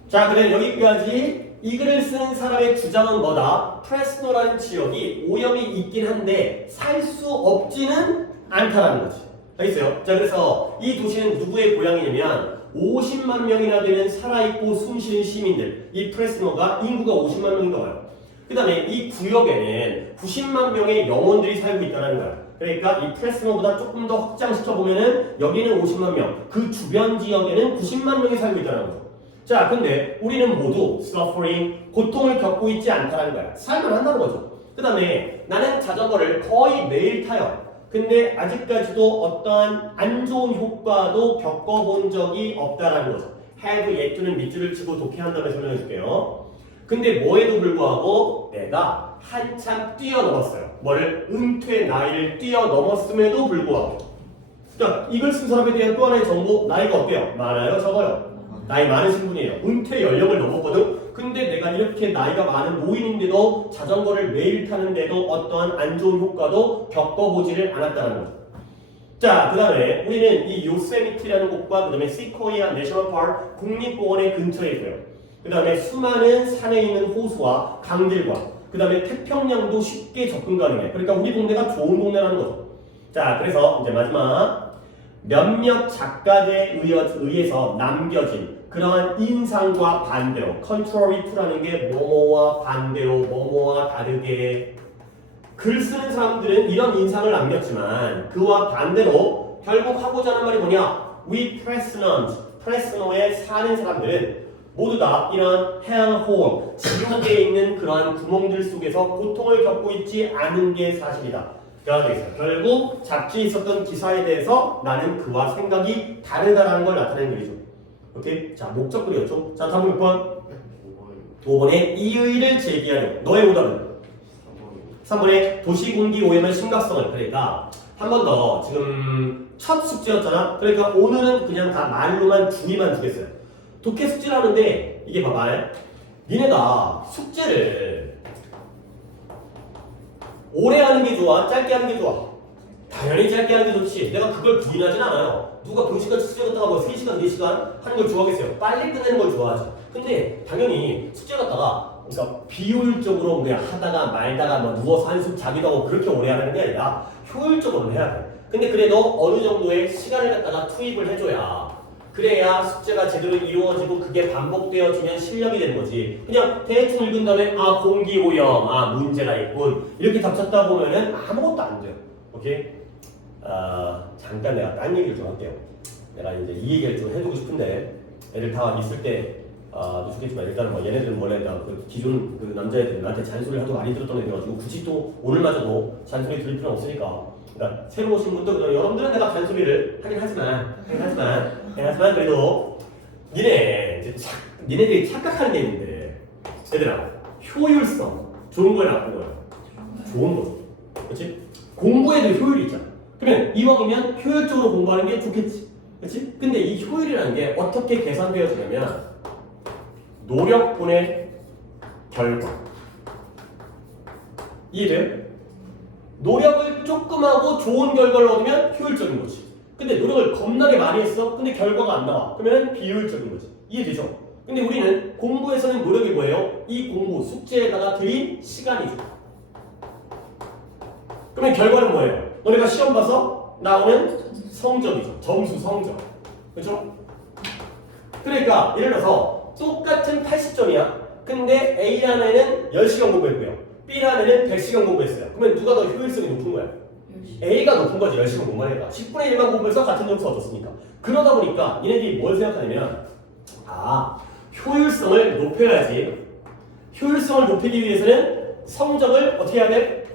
자, 그럼 여기까지 이 글을 쓴 사람의 주장은 뭐다? 프레스노라는 지역이 오염이 있긴 한데 살 수 없지는 않다라는 거지. 알겠어요? 자, 그래서 이 도시는 누구의 고향이냐면 50만 명이나 되는 살아있고 숨쉬는 시민들. 이 프레스노가 인구가 50만 명인가 봐요. 그 다음에 이 구역에는 90만 명의 영혼들이 살고 있다는 거야. 그러니까 이 프레스노보다 조금 더 확장시켜보면은 여기는 50만 명, 그 주변 지역에는 90만 명이 살고 있다는 거죠. 자, 근데 우리는 모두 suffering, 고통을 겪고 있지 않다는 거야. 살만 한다는 거죠. 그 다음에 나는 자전거를 거의 매일 타요. 근데 아직까지도 어떠한 안 좋은 효과도 겪어본 적이 없다라는 거죠. have yet는 밑줄을 치고 독해한 다음에 설명해 줄게요. 근데 뭐에도 불구하고 내가 한참 뛰어넘었어요. 뭐를? 은퇴 나이를 뛰어넘었음에도 불구하고. 그러니까 이걸 쓴 사람에 대한 또 하나의 정보, 나이가 어때요? 많아요? 적어요? 나이 많으신 분이에요. 은퇴 연령을 넘었거든. 근데 내가 이렇게 나이가 많은 노인인데도 자전거를 매일 타는데도 어떠한 안 좋은 효과도 겪어보지를 않았다는 거죠. 자, 그 다음에 우리는 이 요세미티라는 곳과 그 다음에 시코이아 내셔널 파크 국립공원의 근처에 있고요. 그 다음에 수많은 산에 있는 호수와 강들과 그 다음에 태평양도 쉽게 접근 가능해. 그러니까 우리 동네가 좋은 동네라는 거죠. 자, 그래서 이제 마지막 몇몇 작가들에 의해서 남겨진 그러한 인상과 반대로 contrary to라는 게 뭐뭐와 반대로 뭐뭐와 다르게 글 쓰는 사람들은 이런 인상을 남겼지만 그와 반대로 결국 하고자 하는 말이 뭐냐? We Fresno에 사는 사람들은 모두 다 이런 헬홀, 지옥에 있는 그러한 구멍들 속에서 고통을 겪고 있지 않은 게 사실이다. 그래서 결국 잡지에 있었던 기사에 대해서 나는 그와 생각이 다르다라는 걸 나타내는 글이죠. 오케이? 자, 목적글이었죠. 자, 다음 몇 번? 5번에 이의를 제기하려. 너의 오답은? 3번에 도시공기 오염의 심각성을. 그러니까 한 번 더 지금 첫 숙제였잖아. 그러니까 오늘은 그냥 다 말로만 주의만 주겠어요. 독해 숙제를 하는데 이게 봐봐. 니네가 숙제를 오래 하는 게 좋아? 짧게 하는 게 좋아? 당연히 짧게 하는 게 좋지. 내가 그걸 부인하진 않아요. 누가 분식같이 숙제 갖다가 뭐 3시간, 4시간 하는 걸 좋아하겠어요? 빨리 끝내는 걸 좋아하지. 근데 당연히 숙제 갖다가 그러니까 비효율적으로 그냥 하다가 말다가 뭐 누워서 한숨 자기도 하고 그렇게 오래 하는 게 아니라 효율적으로 해야 돼. 근데 그래도 어느 정도의 시간을 갖다가 투입을 해줘야 그래야 숙제가 제대로 이루어지고 그게 반복되어지면 실력이 되는 거지. 그냥 대충 읽은 다음에 아 공기오염, 아 문제가 있군 이렇게 답쳤다 보면은 아무것도 안 돼요. 오케이? 잠깐 내가 딴 얘기를 좀 할게요. 내가 이제 이 얘기를 좀 해주고 싶은데 애들 다 있을 때 좋겠지만 일단은 뭐 얘네들은 원래 그 기존 그 남자애들 나한테 잔소리를 하도 많이 들었던 애들가지고 굳이 또 오늘마저도 잔소리 들을 필요는 없으니까. 그러니까 새로 오신 분도 여러분들은 내가 잔소리를 하긴 하지만 그래도 니네들이 착각하는 게 있는데 얘들아 효율성 좋은 거야 나쁜 거야? 좋은 거죠. 그렇지? 공부에도 효율이 있잖아. 그러면 이왕이면 효율적으로 공부하는 게 좋겠지. 그렇지? 근데 이 효율이라는 게 어떻게 계산되어지냐면 노력분의 결과. 이해돼요? 노력을 조금 하고 좋은 결과를 얻으면 효율적인 거지. 근데 노력을 겁나게 많이 했어? 근데 결과가 안 나와. 그러면 비효율적인 거지. 이해되죠? 근데 우리는 공부에서는 노력이 뭐예요? 이 공부, 숙제에다가 들인 시간이죠. 그러면 결과는 뭐예요? 너네가 시험 봐서 나오는 성적이죠. 점수, 성적. 그렇죠? 그러니까 예를 들어서 똑같은 80점이야. 근데 A라는 애는 10시간 공부했고요. B라는 애는 100시간 공부했어요. 그러면 누가 더 효율성이 높은 거야? A가 높은 거지. 10시간 공부하니까. 10분의 1만 공부해서 같은 점수 얻었으니까. 그러다 보니까 얘네들이 뭘 생각하냐면 효율성을 높여야지. 효율성을 높이기 위해서는 성적을 어떻게 해야 돼?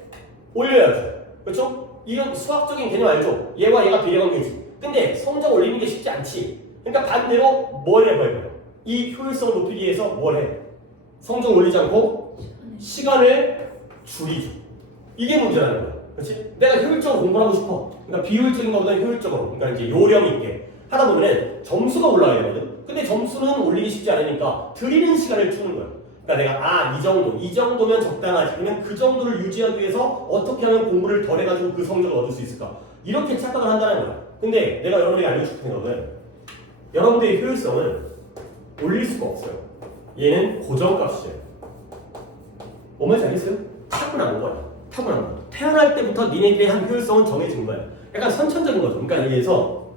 올려야죠. 그렇죠? 이건 수학적인 개념 알죠? 얘와 얘가 비례관계지. 근데 성적 올리는 게 쉽지 않지. 그러니까 반대로 뭘 해봐요? 이 효율성을 높이기 위해서 뭘 해? 성적 올리지 않고 시간을 줄이죠. 이게 문제라는 거야. 그렇지? 내가 효율적으로 공부를 하고 싶어. 그러니까 비효율적인 것보다 효율적으로. 그러니까 이제 요령 있게 하다 보면 점수가 올라가야 되거든. 근데 점수는 올리기 쉽지 않으니까 들이는 시간을 주는 거야. 그러니까 내가 이 정도면 적당하지. 그러면 그 정도를 유지하기 위해서 어떻게 하면 공부를 덜 해가지고 그 성적을 얻을 수 있을까? 이렇게 착각을 한다는 거야. 근데 내가 여러분에게 알려줄 생각은 여러분들의 효율성을 올릴 수가 없어요. 얘는 고정값이에요. 뭔 말인지 알겠어요? 타고난 거야. 타고난 거. 태어날 때부터 니네들의 한 효율성은 정해진 거야. 약간 선천적인 거죠. 그러니까 여기에서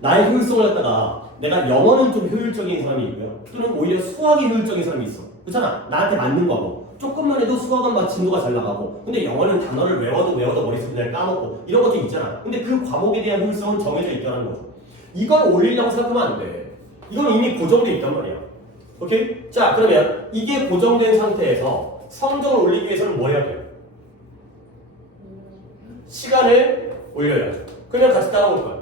나의 효율성을 갖다가 내가 영어는 좀 효율적인 사람이 있고요. 또는 오히려 수학이 효율적인 사람이 있어. 그렇잖아. 나한테 맞는 거고. 조금만 해도 수학은 막 진도가 잘 나가고. 근데 영어는 단어를 외워도 머릿속에 그냥 까먹고. 이런 것도 있잖아. 근데 그 과목에 대한 효율성은 정해져 있다는 거죠. 이걸 올리려고 생각하면 안 돼. 이건 이미 고정돼 있단 말이야. 오케이? 자, 그러면 이게 고정된 상태에서 성적을 올리기 위해서는 뭐 해야 돼요? 시간을 올려야죠. 그러면 같이 따라올 거야.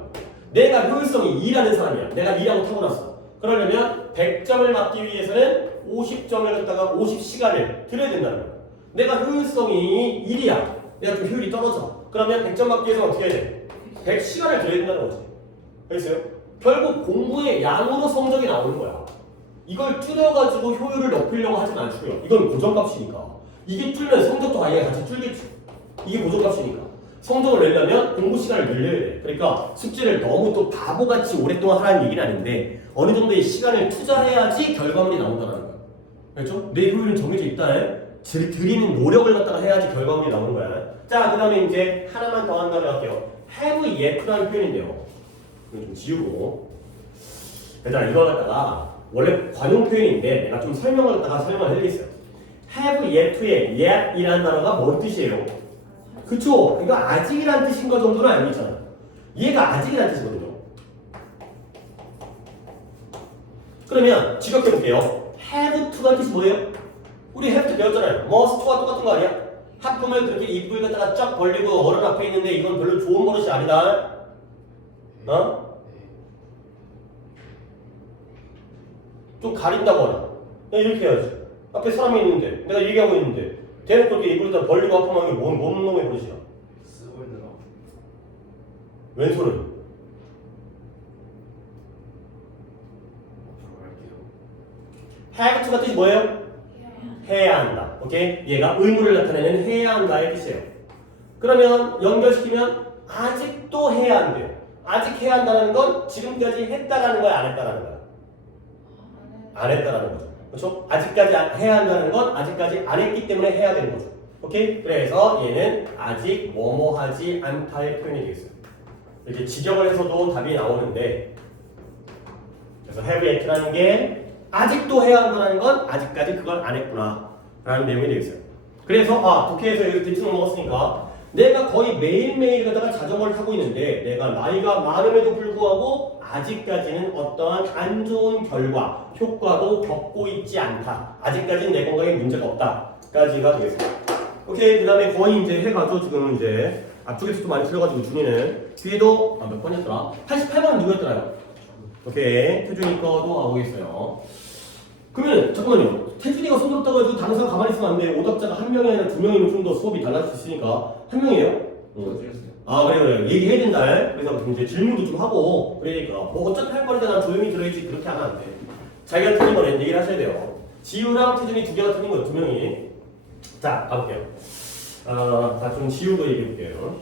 내가 효율성이 2라는 사람이야. 내가 2라고 타고났어. 그러려면 100점을 맞기 위해서는 50점을 갖다가 50시간을 들여야 된다는 거야. 내가 효율성이 1이야. 내가 좀 효율이 떨어져. 그러면 100점 받기 위해서 어떻게 해야 돼? 100시간을 들여야 된다는 거지. 알겠어요? 결국 공부의 양으로 성적이 나오는 거야. 이걸 줄여가지고 효율을 높이려고 하진 않고요. 이건 고정값이니까. 이게 줄면 성적도 아예 같이 줄겠지. 이게 고정값이니까. 성적을 내려면 공부 시간을 늘려야 돼. 그러니까 숙제를 너무 또 바보같이 오랫동안 하라는 얘기는 아닌데 어느 정도의 시간을 투자해야지 결과물이 나온다는 거야. 그렇죠? 내 효율은 정해져 있다. 드리는 노력을 갖다가 해야지 결과물이 나오는 거야. 자, 그 다음에 이제 하나만 더 한 다음에 할게요. have yet라는 표현인데요. 이거 좀 지우고. 일단 이거 갖다가 원래 관용 표현인데 내가 좀 설명을 갖다가 설명을 해드리겠어요. have yet의 yet이라는 단어가 뭔 뜻이에요? 그쵸? 이거 아직이란 뜻인 거 정도는 알고 있잖아. 얘가 아직이란 뜻이거든요. 그러면 직역해 볼게요. have to가 뜻이 뭐예요? 우리 have to 배웠잖아요. must to가 똑같은 거 아니야? 하품을 그렇게 입을 갖다가 쫙 벌리고 어른 앞에 있는데 이건 별로 좋은 버릇이 아니다. 어? 좀 가린다고 하나. 그냥 이렇게 해야지. 앞에 사람이 있는데 내가 얘기하고 있는데 대놓고 이렇게 입을 갖다 벌리고 하품하는 게 뭔 놈의 버릇이야. 쓰고 있느라. 왼손은 앞으로 갈게요. have to가 뜻이 뭐예요? 해야 한다. 오케이? 얘가 의무를 나타내는 해야 한다의 뜻이에요. 그러면 연결시키면 아직도 해야 한대요. 아직 해야 한다는 건 지금까지 했다라는 거야, 안 했다라는 거야? 안 했다라는 거죠. 그렇죠? 아직까지 해야 한다는 건 아직까지 안 했기 때문에 해야 되는 거죠. 오케이? 그래서 얘는 아직 뭐뭐 하지 않다의 표현이 되겠어요. 이렇게 직역을 해서도 답이 나오는데 그래서 have yet라는 게 아직도 해야 한다는 건 아직까지 그걸 안 했구나 라는 내용이 되겠어요. 그래서 독해에서 여기 대충 넘어갔으니까 내가 거의 매일매일 가다가 자전거를 타고 있는데 내가 나이가 많음에도 불구하고 아직까지는 어떠한 안 좋은 결과, 효과도 겪고 있지 않다. 아직까지는 내 건강에 문제가 없다. 까지가 되겠습니다. 오케이, 그 다음에 거의 이제 해가지고 지금 이제 앞쪽에서도 많이 틀려가지고 준이는 뒤에도 몇 번이었더라? 88번은 누구였더라요? 오케이, 태준이 거도 나오겠어요. 그러면 잠깐만요. 태준이가 손 들었다고 해도 다른 사람 가만히 있으면 안 돼. 오답자가 한 명이 아니라 두 명이면 좀 더 수업이 달라질 수 있으니까 한 명이에요? 들었어요. 아 그래 얘기해야 된다. 그래서 이제 질문도 좀 하고 그러니까 뭐 어차피 할 거니까 조용히 들어야지. 그렇게 하면 안 돼. 자기가 틀린 거는 얘기를 하셔야 돼요. 지우랑 태준이 두 개가 틀린 거예요. 두 명이. 자 가볼게요. 다 좀 지우고 얘기해볼게요.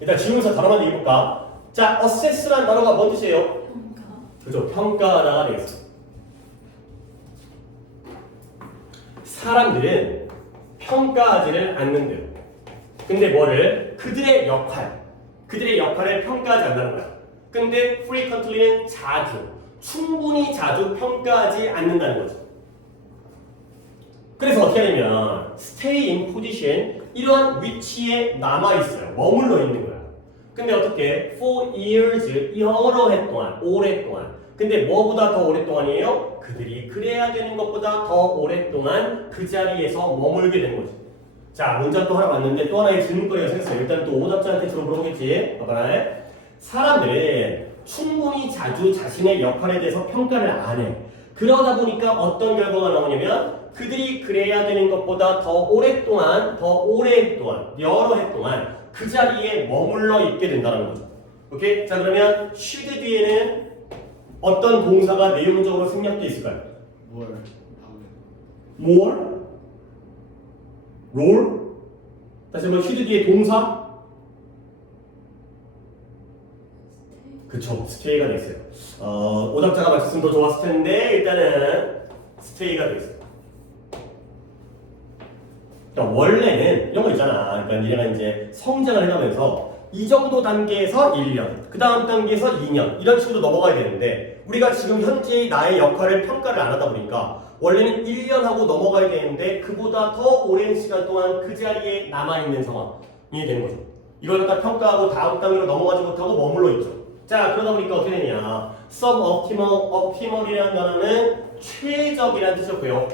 일단 지우면서 단어만 얘기해볼까. 자 assess라는 단어가 뭔 뜻이에요? 평가. 그죠? 평가가 되겠습니다. 사람들은 평가하지를 않는데요. 근데 뭐를? 그들의 역할을 평가하지 않는다는 거야. 근데 frequently는 자주, 충분히 자주 평가하지 않는다는 거죠. 그래서 어떻게 하냐면 stay in position, 이러한 위치에 남아있어요. 머물러 있는 거야. 근데 어떻게? for years, 여러 해 동안, 오랫동안. 근데 뭐보다 더 오랫동안이에요? 그들이 그래야 되는 것보다 더 오랫동안 그 자리에서 머물게 되는 거지. 자, 문장 또 하나 봤는데 또 하나의 질문거리가 생겼어요. 일단 또 오답자한테 주로 물어보겠지. 봐봐라. 사람들은 충분히 자주 자신의 역할에 대해서 평가를 안 해. 그러다 보니까 어떤 결과가 나오냐면 그들이 그래야 되는 것보다 더 오랫동안, 여러 해 동안 그 자리에 머물러 있게 된다는 거죠. 오케이? 자, 그러면 should 뒤에는 어떤 동사가 내용적으로 생략되어 있을까요? 뭘? more? roll? 다시 한번 should 뒤에 동사? 그쵸, stay가 됐어요. 오답자가 맞췄으면 더 좋았을 텐데 일단은 stay가 됐어요. 그러니까 원래는 이런 거 있잖아. 그러니까 니네가 이제 성장을 해가면서 이 정도 단계에서 1년, 그 다음 단계에서 2년 이런 식으로 넘어가야 되는데 우리가 지금 현재 나의 역할을 평가를 안 하다 보니까 원래는 1년 하고 넘어가야 되는데 그보다 더 오랜 시간 동안 그 자리에 남아있는 상황이 되는 거죠. 이걸 갖다 평가하고 다음 단계로 넘어가지 못하고 머물러 있죠. 자, 그러다 보니까 어떻게 되냐. optimal이라는 단어는 최적이라는 뜻이었고요.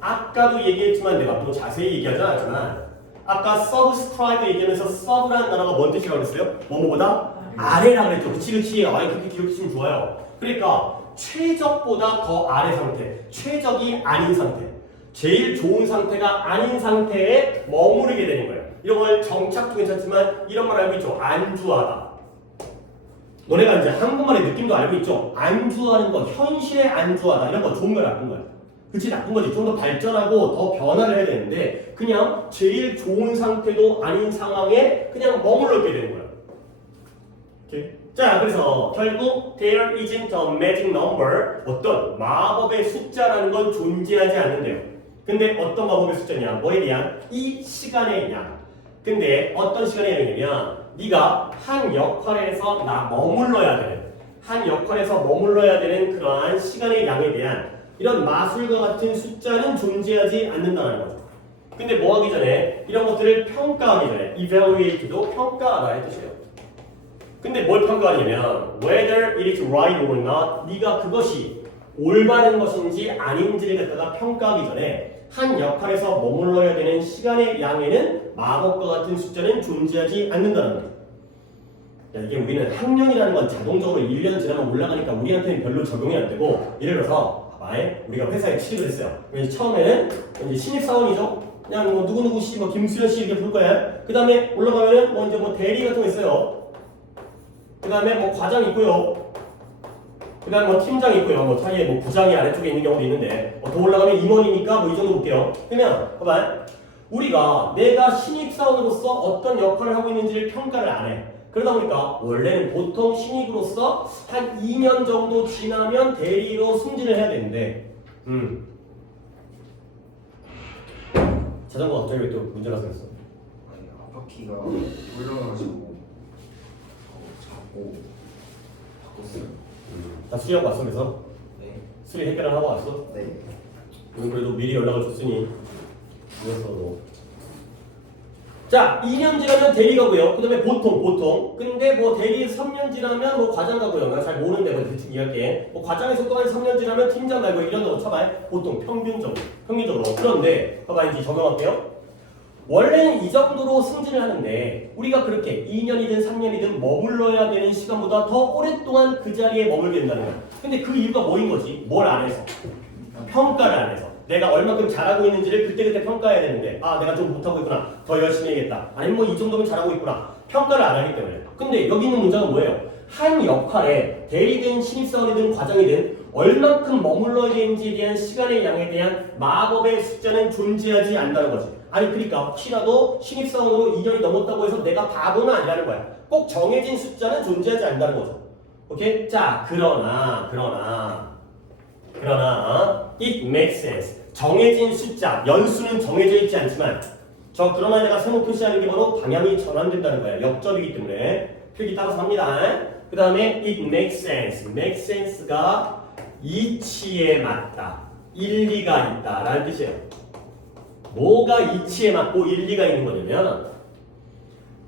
아까도 얘기했지만 내가 또 자세히 얘기하지 않았잖아. 아까 subscribe 얘기하면서 sub라는 단어가 뭔 뜻이라고 그랬어요? 뭐뭐보다 아래라고 그랬죠. 그치. 그렇게 기억해주시면 좋아요. 그러니까 최적보다 더 아래 상태, 최적이 아닌 상태, 제일 좋은 상태가 아닌 상태에 머무르게 되는 거예요. 이런 걸 정착도 괜찮지만 이런 말 알고 있죠? 안주하다. 너네가 이제 한국말의 느낌도 알고 있죠? 안주하는 거, 현실에 안주하다 이런 거 좋은 거야, 나쁜 거야? 그치, 나쁜 거지. 좀 더 발전하고 더 변화를 해야 되는데 그냥 제일 좋은 상태도 아닌 상황에 그냥 머물러 있게 되는 거야. 오케이? 자, 그래서 결국 there isn't a magic number, 어떤 마법의 숫자라는 건 존재하지 않는데요. 근데 어떤 마법의 숫자냐? 뭐에 대한? 이 시간의 양. 근데 어떤 시간의 양이냐면 네가 한 역할에서 머물러야 되는, 한 역할에서 머물러야 되는 그러한 시간의 양에 대한 이런 마술과 같은 숫자는 존재하지 않는다는 거죠. 근데 뭐 하기 전에 이런 것들을 평가하기 전에 evaluate도 평가하다의 뜻이에요. 근데 뭘 평가하냐면 whether it is right or not, 네가 그것이 올바른 것인지 아닌지를 갖다가 평가하기 전에 한 역할에서 머물러야 되는 시간의 양에는 마법과 같은 숫자는 존재하지 않는다는 거예요. 이게 우리는 학년이라는 건 자동적으로 1년 지나면 올라가니까 우리한테는 별로 적용이 안 되고, 예를 들어서 우리가 회사에 취직을 했어요. 처음에는 이제 신입사원이죠. 그냥 뭐 누구누구 씨, 뭐 김수현 씨 이렇게 부를 거야. 그 다음에 올라가면은 뭐 이제 뭐 대리 같은 거 있어요. 그 다음에 뭐 과장 있고요. 그 다음에 뭐 팀장 있고요. 뭐 사이에 뭐 부장이 아래쪽에 있는 경우도 있는데 더 올라가면 임원이니까 뭐 이 정도 볼게요. 그러면 봐봐, 우리가 내가 신입사원으로서 어떤 역할을 하고 있는지를 평가를 안 해. 그러다 보니까 원래는 보통 신입으로서 한 2년 정도 지나면 대리로 승진을 해야 되는데 자전거 갑자기 왜 또 문제가 생겼어? 아니 앞바퀴가 불러가지고 자꾸 바꿨어요. 다 수리하고 왔어. 그래서 네. 수리 해결을 하고 왔어. 네. 오늘 그래도 미리 연락을 줬으니 이었어도. 자, 2년 지나면 대리 가고요. 그 다음에 보통. 근데 뭐 대리 3년 지나면 뭐 과장 가고요. 나 잘 모르는데 뭐 대충 이해할게. 뭐 과장에서 또 한 3년 지나면 팀장 말고 이런 거 쳐봐요. 보통 평균적으로. 그런데 봐봐, 이제 적용할게요. 원래는 이 정도로 승진을 하는데 우리가 그렇게 2년이든 3년이든 머물러야 되는 시간보다 더 오랫동안 그 자리에 머물게 된다는 거야. 근데 그 이유가 뭐인 거지? 뭘 안 해서? 평가를 안 해서. 내가 얼마큼 잘하고 있는지를 그때그때 평가해야 되는데, 아, 내가 좀 못하고 있구나, 더 열심히 해야겠다, 아니면 뭐 이 정도면 잘하고 있구나, 평가를 안 하기 때문에. 근데 여기 있는 문장은 뭐예요? 한 역할에 대리든 신입사원이든 과장이든 얼만큼 머물러야 되는지에 대한 시간의 양에 대한 마법의 숫자는 존재하지 않는다는 거지. 아니 그러니까 혹시라도 신입사원으로 2년이 넘었다고 해서 내가 바보는 아니라는 거야. 꼭 정해진 숫자는 존재하지 않는다는 거죠. 오케이? 자, 그러나 it makes sense. 정해진 숫자, 연수는 정해져 있지 않지만 저 그러나에다가 세모 표시하는 게 바로 방향이 전환된다는 거예요. 역접이기 때문에 표기 따라서 합니다. 그 다음에 it makes sense. make sense가 이치에 맞다, 일리가 있다 라는 뜻이에요. 뭐가 이치에 맞고 일리가 있는 거냐면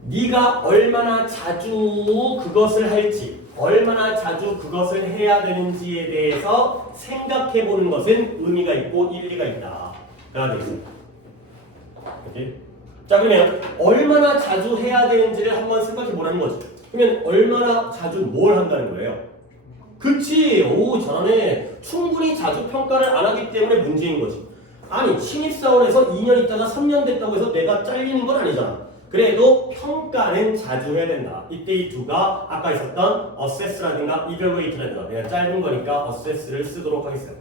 네가 얼마나 자주 그것을 할지, 얼마나 자주 그것을 해야 되는지에 대해서 생각해 보는 것은 의미가 있고 일리가 있다 라는 뜻이에요. 오케이? 자, 그러면 얼마나 자주 해야 되는지를 한번 생각해 보라는 거지. 그러면 얼마나 자주 뭘 한다는 거예요? 그치, 오 잘하네. 충분히 자주 평가를 안 하기 때문에 문제인 거지. 아니 신입사원에서 2년 있다가 3년 됐다고 해서 내가 잘리는 건 아니잖아. 그래도 평가는 자주 해야 된다. 이때 이 두가 아까 있었던 assess라든가 evaluate라든가, 내가 짧은 거니까 assess를 쓰도록 하겠어요.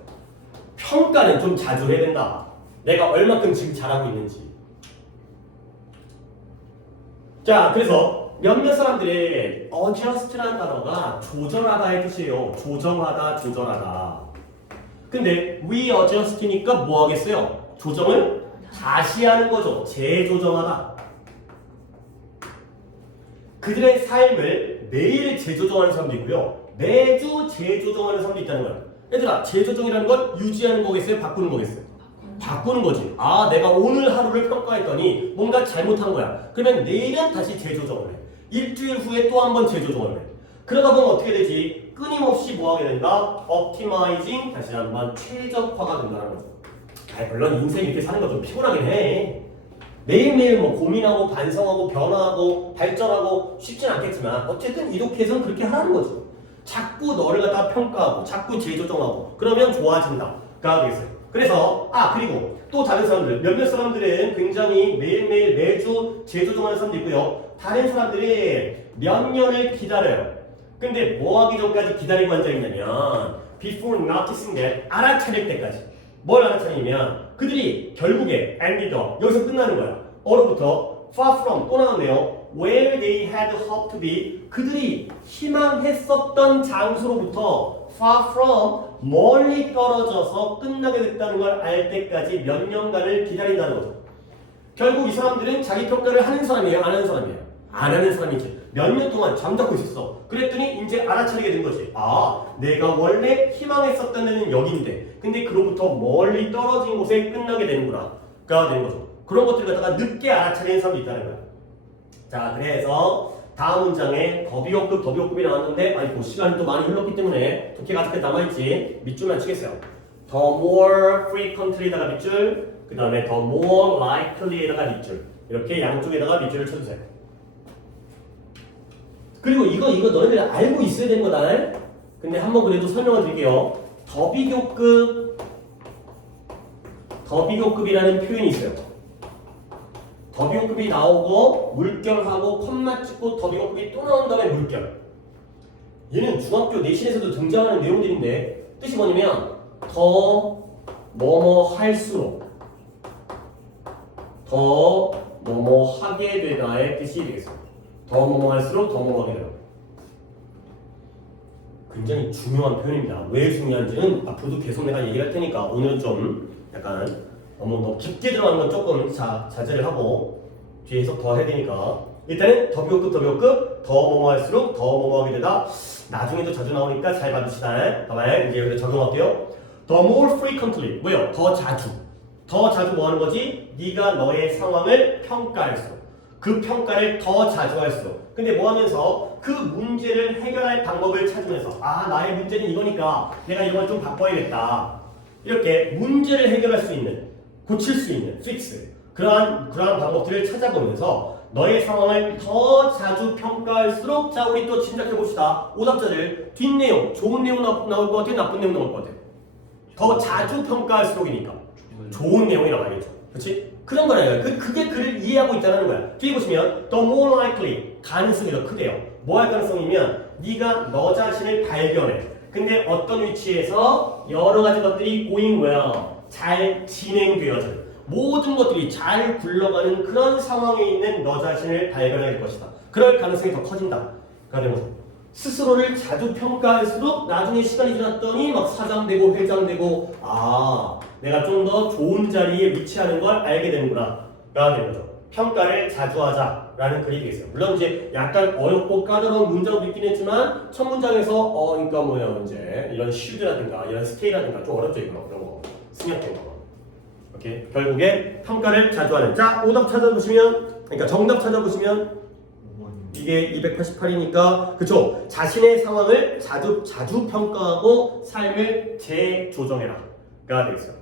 평가는 좀 자주 해야 된다. 내가 얼마큼 지금 잘하고 있는지. 자, 그래서 몇몇 사람들이 adjust라는 단어가 조절하다의 뜻이에요. 조정하다. 근데 readjust니까 뭐 하겠어요? 조정을 다시 하는 거죠. 재조정하다. 그들의 삶을 매일 재조정하는 사람도 있고요, 매주 재조정하는 사람도 있다는 거예요. 얘들아, 재조정이라는 건 유지하는 거겠어요? 바꾸는 거겠어요? 바꾸는 거지. 아, 내가 오늘 하루를 평가했더니 뭔가 잘못한 거야. 그러면 내일은 다시 재조정을 해. 일주일 후에 또 한 번 재조정을 해. 그러다 보면 어떻게 되지? 끊임없이 뭐 하게 된다? optimizing, 다시 한번 최적화가 된다는 거죠. 물론 인생 이렇게 사는 거 좀 피곤하긴 해. 매일매일 뭐 고민하고 반성하고 변화하고 발전하고 쉽진 않겠지만 어쨌든 이렇게 해서는 그렇게 하라는 거죠. 자꾸 너를 갖다가 평가하고 자꾸 재조정하고 그러면 좋아진다가 되겠어요. 그래서 그리고 또 다른 사람들 몇몇 사람들은 굉장히 매일매일 매주 재조정하는 사람도 있고요. 다른 사람들이 몇 년을 기다려요. 근데 뭐 하기 전까지 기다리고 앉아있냐면 before noticing that 알아차릴 때까지 뭘 알아차리냐면 그들이 결국에 ended 여기서 끝나는 거야. 어로부터 far from 또 나왔네요. where they had hoped to be 그들이 희망했었던 장소로부터 far from 멀리 떨어져서 끝나게 됐다는 걸 알 때까지 몇 년간을 기다린다는 거죠. 결국 이 사람들은 자기 평가를 하는 사람이에요? 안 하는 사람이에요? 안 하는 사람이지. 몇 년 동안 잠자고 있었어. 그랬더니 이제 알아차리게 된 거지. 내가 원래 희망했었던 데는 여기인데 근데 그로부터 멀리 떨어진 곳에 끝나게 되는구나 가 되는 거죠. 그런 것들을 갖다가 늦게 알아차리는 사람도 있다는 거야. 자, 그래서 다음 문장에 더비호급이 나왔는데 시간이 또 많이 흘렀기 때문에 두께가 아직까지 남아있지. 밑줄만 치겠어요. The more frequently에다가 밑줄, 그 다음에 the more likely에다가 밑줄, 이렇게 양쪽에다가 밑줄을 쳐주세요. 그리고 이거 너네들 알고 있어야 되는 거다. 근데 한번 그래도 설명을 드릴게요. 더비교급이라는 표현이 있어요. 더비호급이 나오고 물결하고 컴마 찍고 더비호급이 또 나온 다음에 물결. 얘는 중학교 내신에서도 등장하는 내용들인데 뜻이 뭐냐면 더 뭐뭐 할수록 더 뭐뭐 하게 되다의 뜻이 되겠습니다. 더 뭐뭐 할수록 더 뭐뭐 하게 되다. 굉장히 중요한 표현입니다. 왜 중요한지는 앞으로도 계속 내가 얘기할 테니까 오늘은 좀 약간 너무 깊게 들어가는 건 조금 자제를 하고 뒤에 해석 더 해야 되니까 일단은 더비호급 더 뭐뭐 할수록 더 뭐뭐 하게 되다. 나중에도 자주 나오니까 잘 봐주시다. 봐봐요. 이제 여기서 적용할게요. The more frequently 뭐요? 더 자주 뭐 하는 거지? 네가 너의 상황을 평가할수록 그 평가를 더 자주 할수록 근데 뭐 하면서 그 문제를 해결할 방법을 찾으면서 나의 문제는 이거니까 내가 이걸 좀 바꿔야겠다. 이렇게 문제를 해결할 수 있는 고칠 수 있는 fix 그러한 방법들을 찾아보면서 너의 상황을 더 자주 평가할수록 자 우리 또 짐작해 봅시다. 오답자들 뒷내용 좋은 내용 나올 것 같아? 나쁜 내용 나올 것 같아? 더 자주 평가할수록이니까 좋은 내용이 나와야겠죠. 그렇지? 그런 거라요. 그게 그를 이해하고 있다는 거야. 뒤에 보시면 the more likely 가능성이 더 크대요. 뭐 할 가능성이면 네가 너 자신을 발견해. 근데 어떤 위치에서 여러 가지 것들이 going well 잘 진행되어져 모든 것들이 잘 굴러가는 그런 상황에 있는 너 자신을 발견할 것이다. 그럴 가능성이 더 커진다. 되는 거죠. 스스로를 자주 평가할수록 나중에 시간이 지났더니 막 사장되고 회장되고 내가 좀 더 좋은 자리에 위치하는 걸 알게 되는구나 가 되는 거죠. 평가를 자주 하자라는 글이 되겠어요. 물론 이제 약간 어렵고 까다로운 문장도 있긴 했지만 첫 문장에서 그러니까 이제 이런 쉴드라든가 이런 스테이라든가 좀 어렵죠. 이거 그런 거 생략된 거. 오케이. 결국에 평가를 자주 하는. 자, 오답 찾아보시면 그러니까 정답 찾아보시면 이게 288이니까 그쵸? 자신의 상황을 자주 평가하고 삶을 재조정해라가 되겠어요.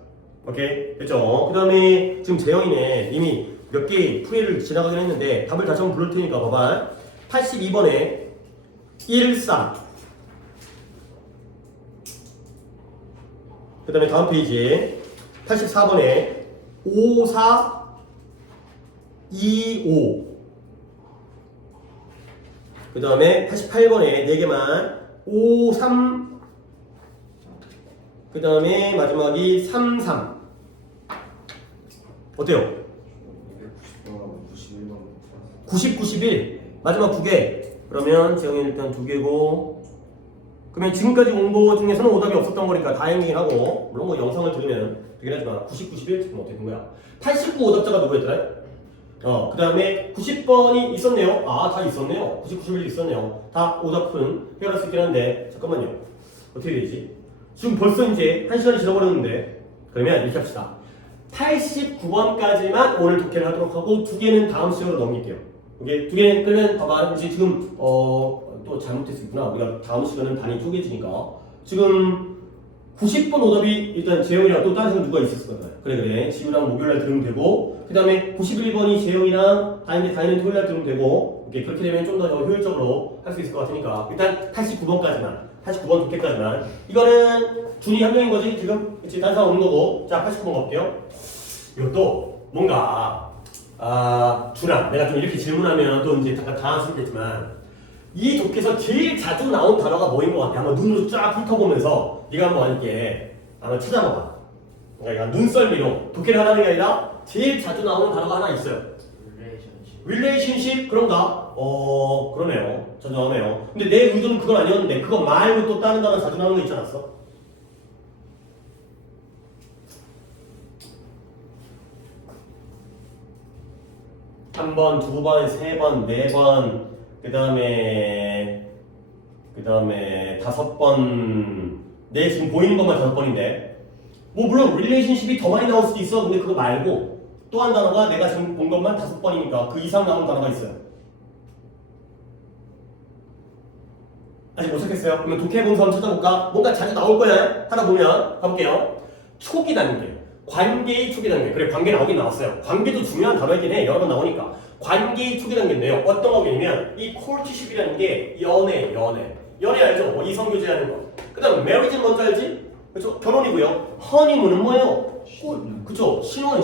오케이? 됐죠? 그 다음에 지금 재영이네 이미 몇 개의 풀이를 지나가긴 했는데 답을 다시 한번 부를 테니까 봐봐. 82번에 113 그 다음에 다음 페이지에 84번에 5425 그 다음에 88번에 4개만 53 그 다음에 마지막이 33 어때요? 90, 91 마지막 2개 그러면 지영이는 일단 2개고 그러면 지금까지 온 거 중에서는 오답이 없었던 거니까 다행이긴 하고 물론 영상을 들으면 되긴 하지만 90, 91 지금 어떻게 된 거야? 89 오답자가 누구였더라? 그 다음에 90번이 있었네요. 다 있었네요. 90, 91 있었네요. 다 오답은 해결할 수 있긴 한데 잠깐만요. 어떻게 되지? 지금 벌써 이제 1시간이 지나버렸는데 그러면 이렇게 합시다. 89번까지만 오늘 독해를 하도록 하고 2개는 다음 시간으로 넘길게요. 이게 2개는 그러면 봐봐 이제 지금 또 잘못됐구나. 우리가 다음 시간은 반이 쪼개지니까 지금 90번 오답이 일단 재영이랑 또 다른 사람 누가 있었을 거잖아요. 그래 지우랑 목요일날 들으면 되고 그 다음에 91번이 재영이랑 다인은 토요일날 들으면 되고 그렇게 되면 좀 더 효율적으로 할 수 있을 것 같으니까 일단 89번까지만 89번 독해까지만. 이거는 준이 한 명인 거지 지금? 그치? 딴 사람 없는 거고. 자 89번 갈게요. 이것도 뭔가 준아 내가 좀 이렇게 질문하면 또 이제 잠깐 당황스럽겠지만 이 독해에서 제일 자주 나온 단어가 뭐인 것 같아? 한번 눈으로 쫙 훑어보면서 네가 한번 이렇게 한번 찾아봐봐. 그러니까 눈썰미로 독해를 하라는 게 아니라 제일 자주 나오는 단어가 하나 있어요. 릴레이션십 그런가? 그러네요. 자주 나오네요. 근데 내 의도는 그건 아니었는데 그거 말고 또 다른 단어 자주 나오는 거 있지 않았어? 한 번, 두 번, 세 번, 네 번, 그 다음에 다섯 번. 내 지금 보이는 것만 다섯 번인데 뭐 물론 릴레이션십이 더 많이 나올 수도 있어. 근데 그거 말고 또 한 단어가 내가 지금 본 것만 다섯 번이니까 그 이상 나오는 단어가 있어요. 아직 못 찾겠어요? 그러면 독해봉사 한번 찾아볼까? 뭔가 자주 나올 거야. 하다 보면 가볼게요. 초기 단계, 관계의 초기 단계. 그래 관계 나오긴 나왔어요. 관계도 중요한 단어이긴 해. 여러 번 나오니까. 관계의 초기 단계인데요. 어떤 거냐면 이 코르트십이라는 게 연애 알죠? 뭐 이성교제하는 거. 그 다음 메리지는 뭔지 알지? 그렇죠? 결혼이고요. 허니문은 뭐예요? 그쵸? 신혼.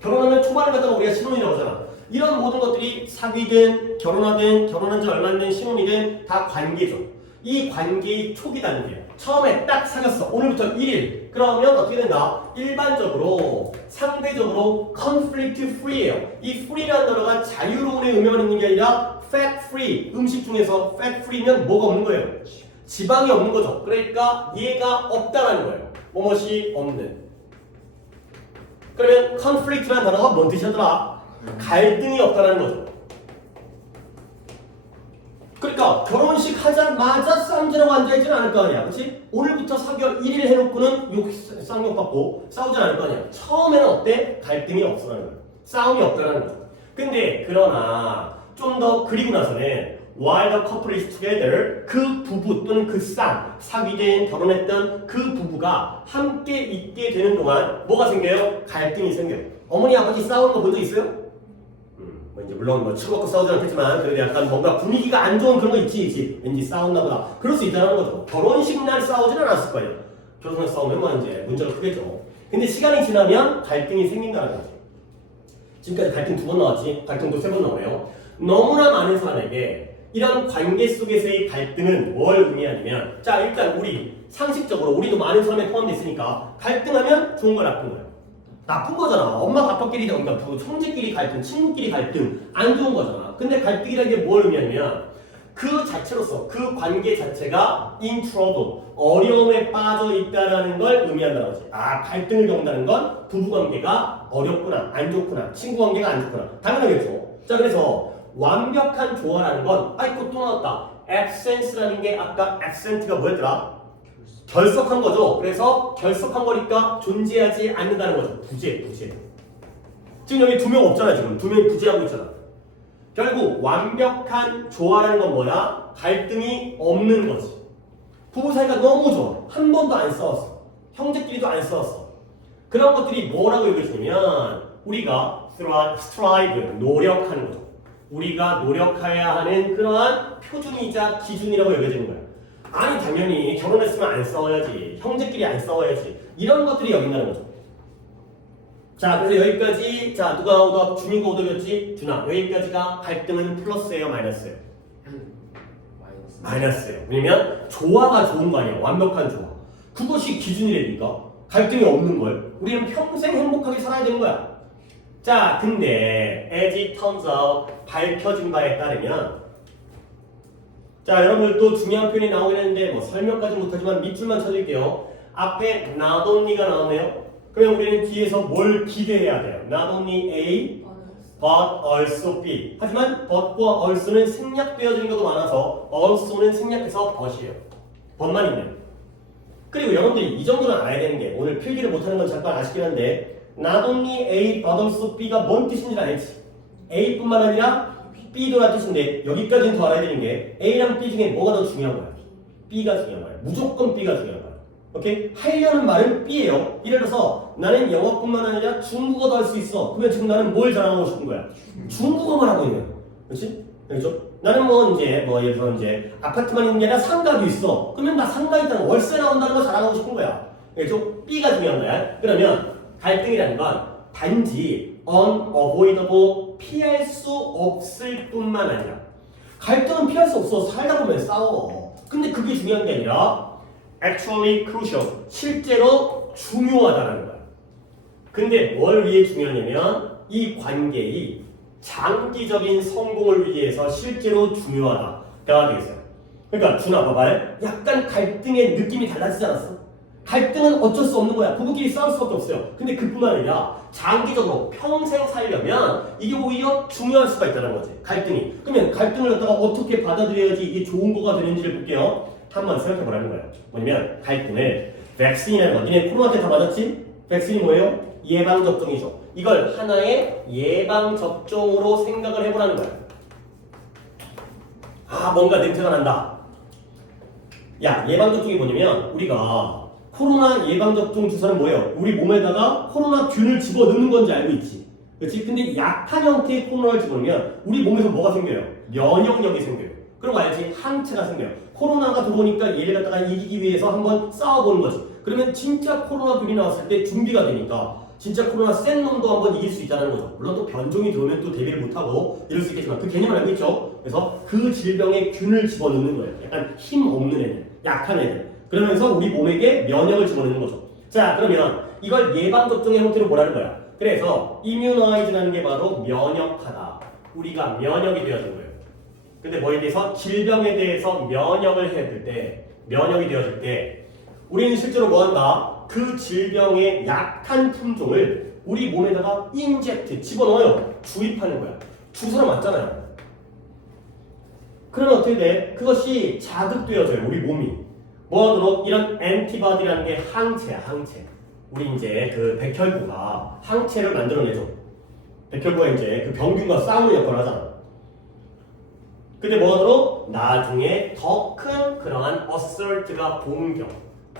결혼하면 초반에 갖다가 우리가 신혼이라고 하잖아. 이런 모든 것들이 사귀든 결혼하든 결혼한 지 얼마 안 된 신혼이든 다 관계죠. 이 관계의 초기 단계. 처음에 딱 사귀었어. 오늘부터 1일. 그러면 어떻게 된다? 일반적으로 상대적으로 conflict free예요. 이 free라는 단어가 자유로움의 의미만 있는 게 아니라 fat free. 음식 중에서 fat free면 뭐가 없는 거예요? 지방이 없는 거죠. 그러니까 얘가 없다라는 거예요. 뭐뭇이 없는. 그러면 conflict라는 단어가 뭔 뜻이더라? 갈등이 없다는 거죠. 그러니까 결혼식 하자마자 쌍지라고 앉아있지는 않을 거 아니야. 그치? 오늘부터 사귀어 1일 해놓고는 쌍욕받고 싸우지 않을 거 아니야. 처음에는 어때? 갈등이 없어라는 거야. 싸움이 없다는 거야. 근데 그러나 좀 더 그리고 나서는 while the couple is together 그 부부 또는 그 사귀든 결혼했던 그 부부가 함께 있게 되는 동안 뭐가 생겨요? 갈등이 생겨요. 어머니 아버지 싸우는 거 본 적 있어요? 뭐 이제 물론 뭐 술 먹고 싸우지 않겠지만 그래도 약간 뭔가 분위기가 안 좋은 그런 거 있지. 왠지 싸웠나 보다. 그럴 수 있다는 거죠. 결혼식 날 싸우지는 않았을 거예요. 결혼식 싸우면 뭐 이제 문제가 크겠죠. 근데 시간이 지나면 갈등이 생긴다는 거죠. 지금까지 갈등 2번 나왔지. 갈등도 3번 나오네요. 너무나 많은 사람에게 이런 관계 속에서의 갈등은 뭘 의미하냐면 자 일단 우리 상식적으로 우리도 많은 사람에 포함되어 있으니까 갈등하면 좋은 거 나쁜 거야? 나쁜 거잖아. 엄마 아빠끼리 그러니까 형제끼리 갈등, 친구끼리 갈등 안 좋은 거잖아. 근데 갈등이라는 게 뭘 의미하냐면 그 자체로서 그 관계 자체가 in trouble 어려움에 빠져 있다라는 걸 의미한다는 거지. 갈등을 겪는다는 건 부부 관계가 어렵구나, 안 좋구나, 친구 관계가 안 좋구나. 당연하겠죠. 자 그래서 완벽한 조화라는 건 이거 또 나왔다. absence라는 게 아까 absent가 뭐였더라? 결석한 거죠. 그래서 결석한 거니까 존재하지 않는다는 거죠. 부재. 지금 여기 2명 없잖아. 지금 2명이 부재하고 있잖아. 결국 완벽한 조화라는 건 뭐야? 갈등이 없는 거지. 부부 사이가 너무 좋아. 한 번도 안 싸웠어. 형제끼리도 안 싸웠어. 그런 것들이 뭐라고 여겨지냐면 우리가 strive, 노력하는 거죠. 우리가 노력해야 하는 그러한 표준이자 기준이라고 여겨지는 거야. 아니 당연히 결혼했으면 안 싸워야지. 형제끼리 안 싸워야지. 이런 것들이 여긴다는 거죠. 자 그래서 여기까지 자 누가 오더 준이가 오더였지? 준아 여기까지가 갈등은 플러스예요 마이너스예요? 마이너스예요. 왜냐면 조화가 좋은 거 아니야. 완벽한 조화. 그것이 기준이라니까. 갈등이 없는 걸 우리는 평생 행복하게 살아야 되는 거야. 자 근데 as it turns out 밝혀진 바에 따르면 자 여러분들 또 중요한 표현이 나오긴 했는데 뭐 설명까지 못하지만 밑줄만 쳐줄게요. 앞에 not only가 나오네요. 그러면 우리는 뒤에서 뭘 기대해야 돼요? Not only A, but also B. 하지만 but과 also는 생략되어지는 것도 많아서 also는 생략해서 but이에요. but만 있네요. 그리고 여러분들이 이 정도는 알아야 되는 게 오늘 필기를 못하는 건 잠깐 아쉽긴 한데 Not only A, but also B가 뭔 뜻인지 알지? A뿐만 아니라 B도라는 뜻인데 여기까지는 더 알아야 되는 게 A랑 B 중에 뭐가 더 중요한 거야? B가 중요한 거야. 무조건 B가 중요한 거야. 오케이? 하려는 말은 B예요. 예를 들어서 나는 영어뿐만 아니라 중국어도 할 수 있어. 그러면 지금 나는 뭘 자랑하고 싶은 거야? 중국어만 하고 있는 거야. 그렇지? 알겠죠? 나는 예를 들어 이제 아파트만 있는 게 아니라 상가도 있어. 그러면 나 상가 있다는 월세 나온다는 거 자랑하고 싶은 거야. 좀 B가 중요한 거야. 그러면 갈등이라는 건 단지 unavoidable 피할 수 없을 뿐만 아니라 갈등은 피할 수 없어. 살다 보면 싸워. 근데 그게 중요한 게 아니라 actually crucial 실제로 중요하다는 거야. 근데 뭘 위해 중요하냐면 이 관계의 장기적인 성공을 위해서 실제로 중요하다가 되겠어요. 그러니까 준아 봐봐요. 약간 갈등의 느낌이 달라지지 않았어? 갈등은 어쩔 수 없는 거야. 부부끼리 싸울 수밖에 없어요. 근데 그뿐만 아니라 장기적으로 평생 살려면 이게 오히려 중요할 수가 있다는 거지. 갈등이. 그러면 갈등을 갖다가 어떻게 받아들여야지 이게 좋은 거가 되는지를 볼게요. 한번 생각해 보라는 거예요. 뭐냐면 갈등을 백신이라는 거. 니네 코로나 때 다 맞았지? 백신이 뭐예요? 예방접종이죠. 이걸 하나의 예방접종으로 생각을 해보라는 거야. 아, 뭔가 냄새가 난다. 야, 예방접종이 뭐냐면 우리가 코로나 예방접종 주사는 뭐예요? 우리 몸에다가 코로나 균을 집어넣는 건지 알고 있지. 그렇지? 근데 약한 형태의 코로나를 집어넣으면 우리 몸에서 뭐가 생겨요? 면역력이 생겨요. 그런 거 알지? 항체가 생겨요. 코로나가 들어오니까 얘를 갖다가 이기기 위해서 한번 싸워보는 거지. 그러면 진짜 코로나 균이 나왔을 때 준비가 되니까 진짜 코로나 센 놈도 한번 이길 수 있다는 거죠. 물론 또 변종이 들어오면 또 대비를 못하고 이럴 수 있겠지만 그 개념을 알고 있죠. 그래서 그 질병에 균을 집어넣는 거예요. 약간 힘 없는 애들, 약한 애들. 그러면서 우리 몸에게 면역을 집어넣는 거죠. 자, 그러면 이걸 예방접종의 형태로 뭐라는 거야? 그래서 immunize라는 게 바로 면역하다. 우리가 면역이 되어진 거예요. 근데 뭐에 대해서? 질병에 대해서 면역이 되어질 때 우리는 실제로 뭐 한다? 그 질병의 약한 품종을 우리 몸에다가 인젝트, 집어넣어요. 주입하는 거야. 주사를 맞잖아요. 그러면 어떻게 돼? 그것이 자극되어져요. 우리 몸이. 뭐하도록? 이런 엔티바디라는 게 항체야, 항체. 우리 이제 그 백혈구가 항체를 만들어내죠. 백혈구가 이제 그 병균과 싸우는 역할을 하잖아. 근데 뭐하도록? 나중에 더 큰 그러한 assert가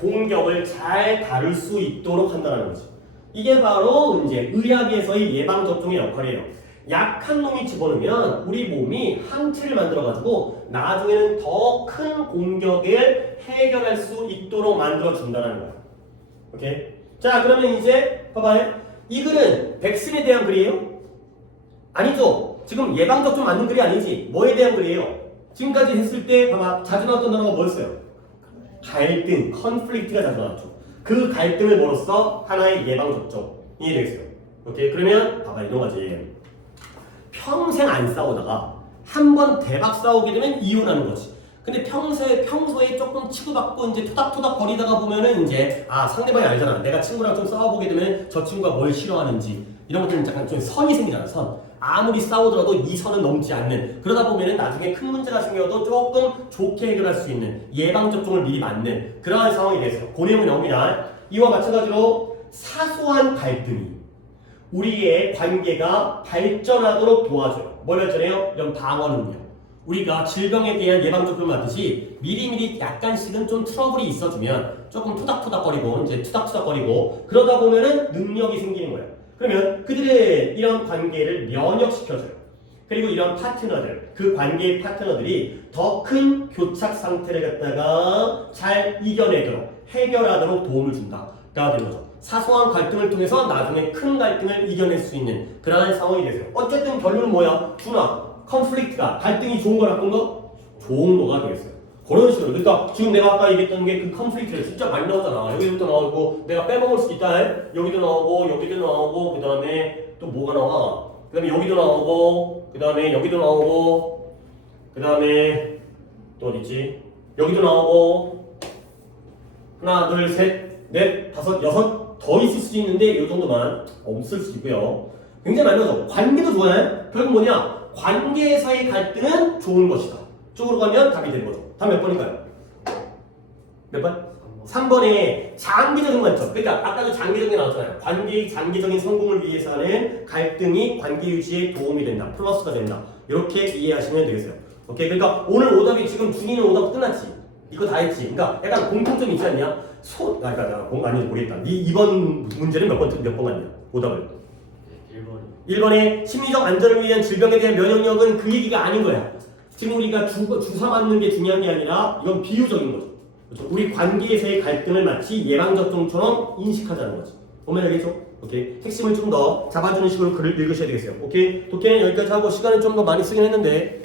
공격을 잘 다룰 수 있도록 한다는 거지. 이게 바로 이제 의학에서의 예방접종의 역할이에요. 약한 놈이 집어넣으면 우리 몸이 항체를 만들어가지고 나중에는 더 큰 공격을 해결할 수 있도록 만들어준다는 거야. 오케이? 자, 그러면 이제 봐봐요. 이 글은 백신에 대한 글이에요? 아니죠. 지금 예방접종 맞는 글이 아니지. 뭐에 대한 글이에요? 지금까지 했을 때 봐봐. 자주 나왔던 단어가 뭐였어요? 갈등, 컨플릭트가 자주 나왔죠. 그 갈등을 뭐로써 하나의 예방접종이 되겠어요. 오케이? 그러면 봐봐, 이런 거지. 평생 안 싸우다가 한 번 대박 싸우게 되면 이혼하는 거지. 근데 평소에 조금 치고받고 이제 토닥토닥 거리다가 보면은 이제 상대방이 알잖아. 내가 친구랑 좀 싸워보게 되면 저 친구가 뭘 싫어하는지 이런 것들은 약간 좀 선이 생기잖아. 선. 아무리 싸우더라도 이 선은 넘지 않는. 그러다 보면은 나중에 큰 문제가 생겨도 조금 좋게 해결할 수 있는 예방접종을 미리 맞는 그러한 상황이 됐어요. 그 내용이 나옵니다. 이와 마찬가지로 사소한 갈등이 우리의 관계가 발전하도록 도와줘요. 뭘 발전해요? 이런 방어 능력. 우리가 질병에 대한 예방접종을 맞듯이 미리미리 약간씩은 좀 트러블이 있어주면 조금 투닥투닥거리고 이제 투닥투닥거리고 그러다 보면은 능력이 생기는 거예요. 그러면 그들의 이런 관계를 면역시켜줘요. 그리고 이런 파트너들, 그 관계의 파트너들이 더 큰 교착 상태를 갖다가 잘 이겨내도록 해결하도록 도움을 준다가 되는 거죠. 사소한 갈등을 통해서 나중에 큰 갈등을 이겨낼 수 있는 그러한 상황이 되세요. 어쨌든 결론은 뭐야? 준아, 컨플릭트가 갈등이 좋은 거 나쁜 거? 좋은 거가 되겠어요. 그런 식으로. 그러니까 지금 내가 아까 얘기했던 게 그 컨플릭트를 진짜 많이 나오잖아. 여기부터 나오고 내가 빼먹을 수 있다. 여기도 나오고 여기도 나오고 그 다음에 또 뭐가 나와? 그 다음에 여기도 나오고 그 다음에 여기도 나오고 그 다음에 또 어디있지? 여기도 나오고 하나 둘 셋 넷 다섯 여섯 더 있을 수도 있는데 이 정도만 없을 수 있고요. 굉장히 많이 나오죠. 관계도 좋아요. 결국 뭐냐? 관계에서의 갈등은 좋은 것이다. 쪽으로 가면 답이 되는 거죠. 답 몇 번인가요? 몇 번? 3번에 장기적인 관점. 그러니까 아까도 장기적인 게 나왔잖아요. 관계의 장기적인 성공을 위해서 하는 갈등이 관계 유지에 도움이 된다. 플러스가 된다. 이렇게 이해하시면 되겠어요. 오케이. 그러니까 오늘 오답이 지금 중이는 오답 끝났지. 이거 다 했지. 그러니까 약간 공통점이 있지 않냐? 아닌지 모르겠다. 이번 문제는 몇 번 갔냐? 오답을. 1번에 심리적 안전을 위한 질병에 대한 면역력은 그 얘기가 아닌 거야. 지금 우리가 주사 맞는 게 중요한 게 아니라 이건 비유적인 거죠. 그렇죠? 우리 관계에서의 갈등을 마치 예방접종처럼 인식하자는 거지. 보면 알겠죠? 오케이. 핵심을 좀 더 잡아주는 식으로 글을 읽으셔야 되겠어요. 오케이. 독해는 여기까지 하고 시간을 좀 더 많이 쓰긴 했는데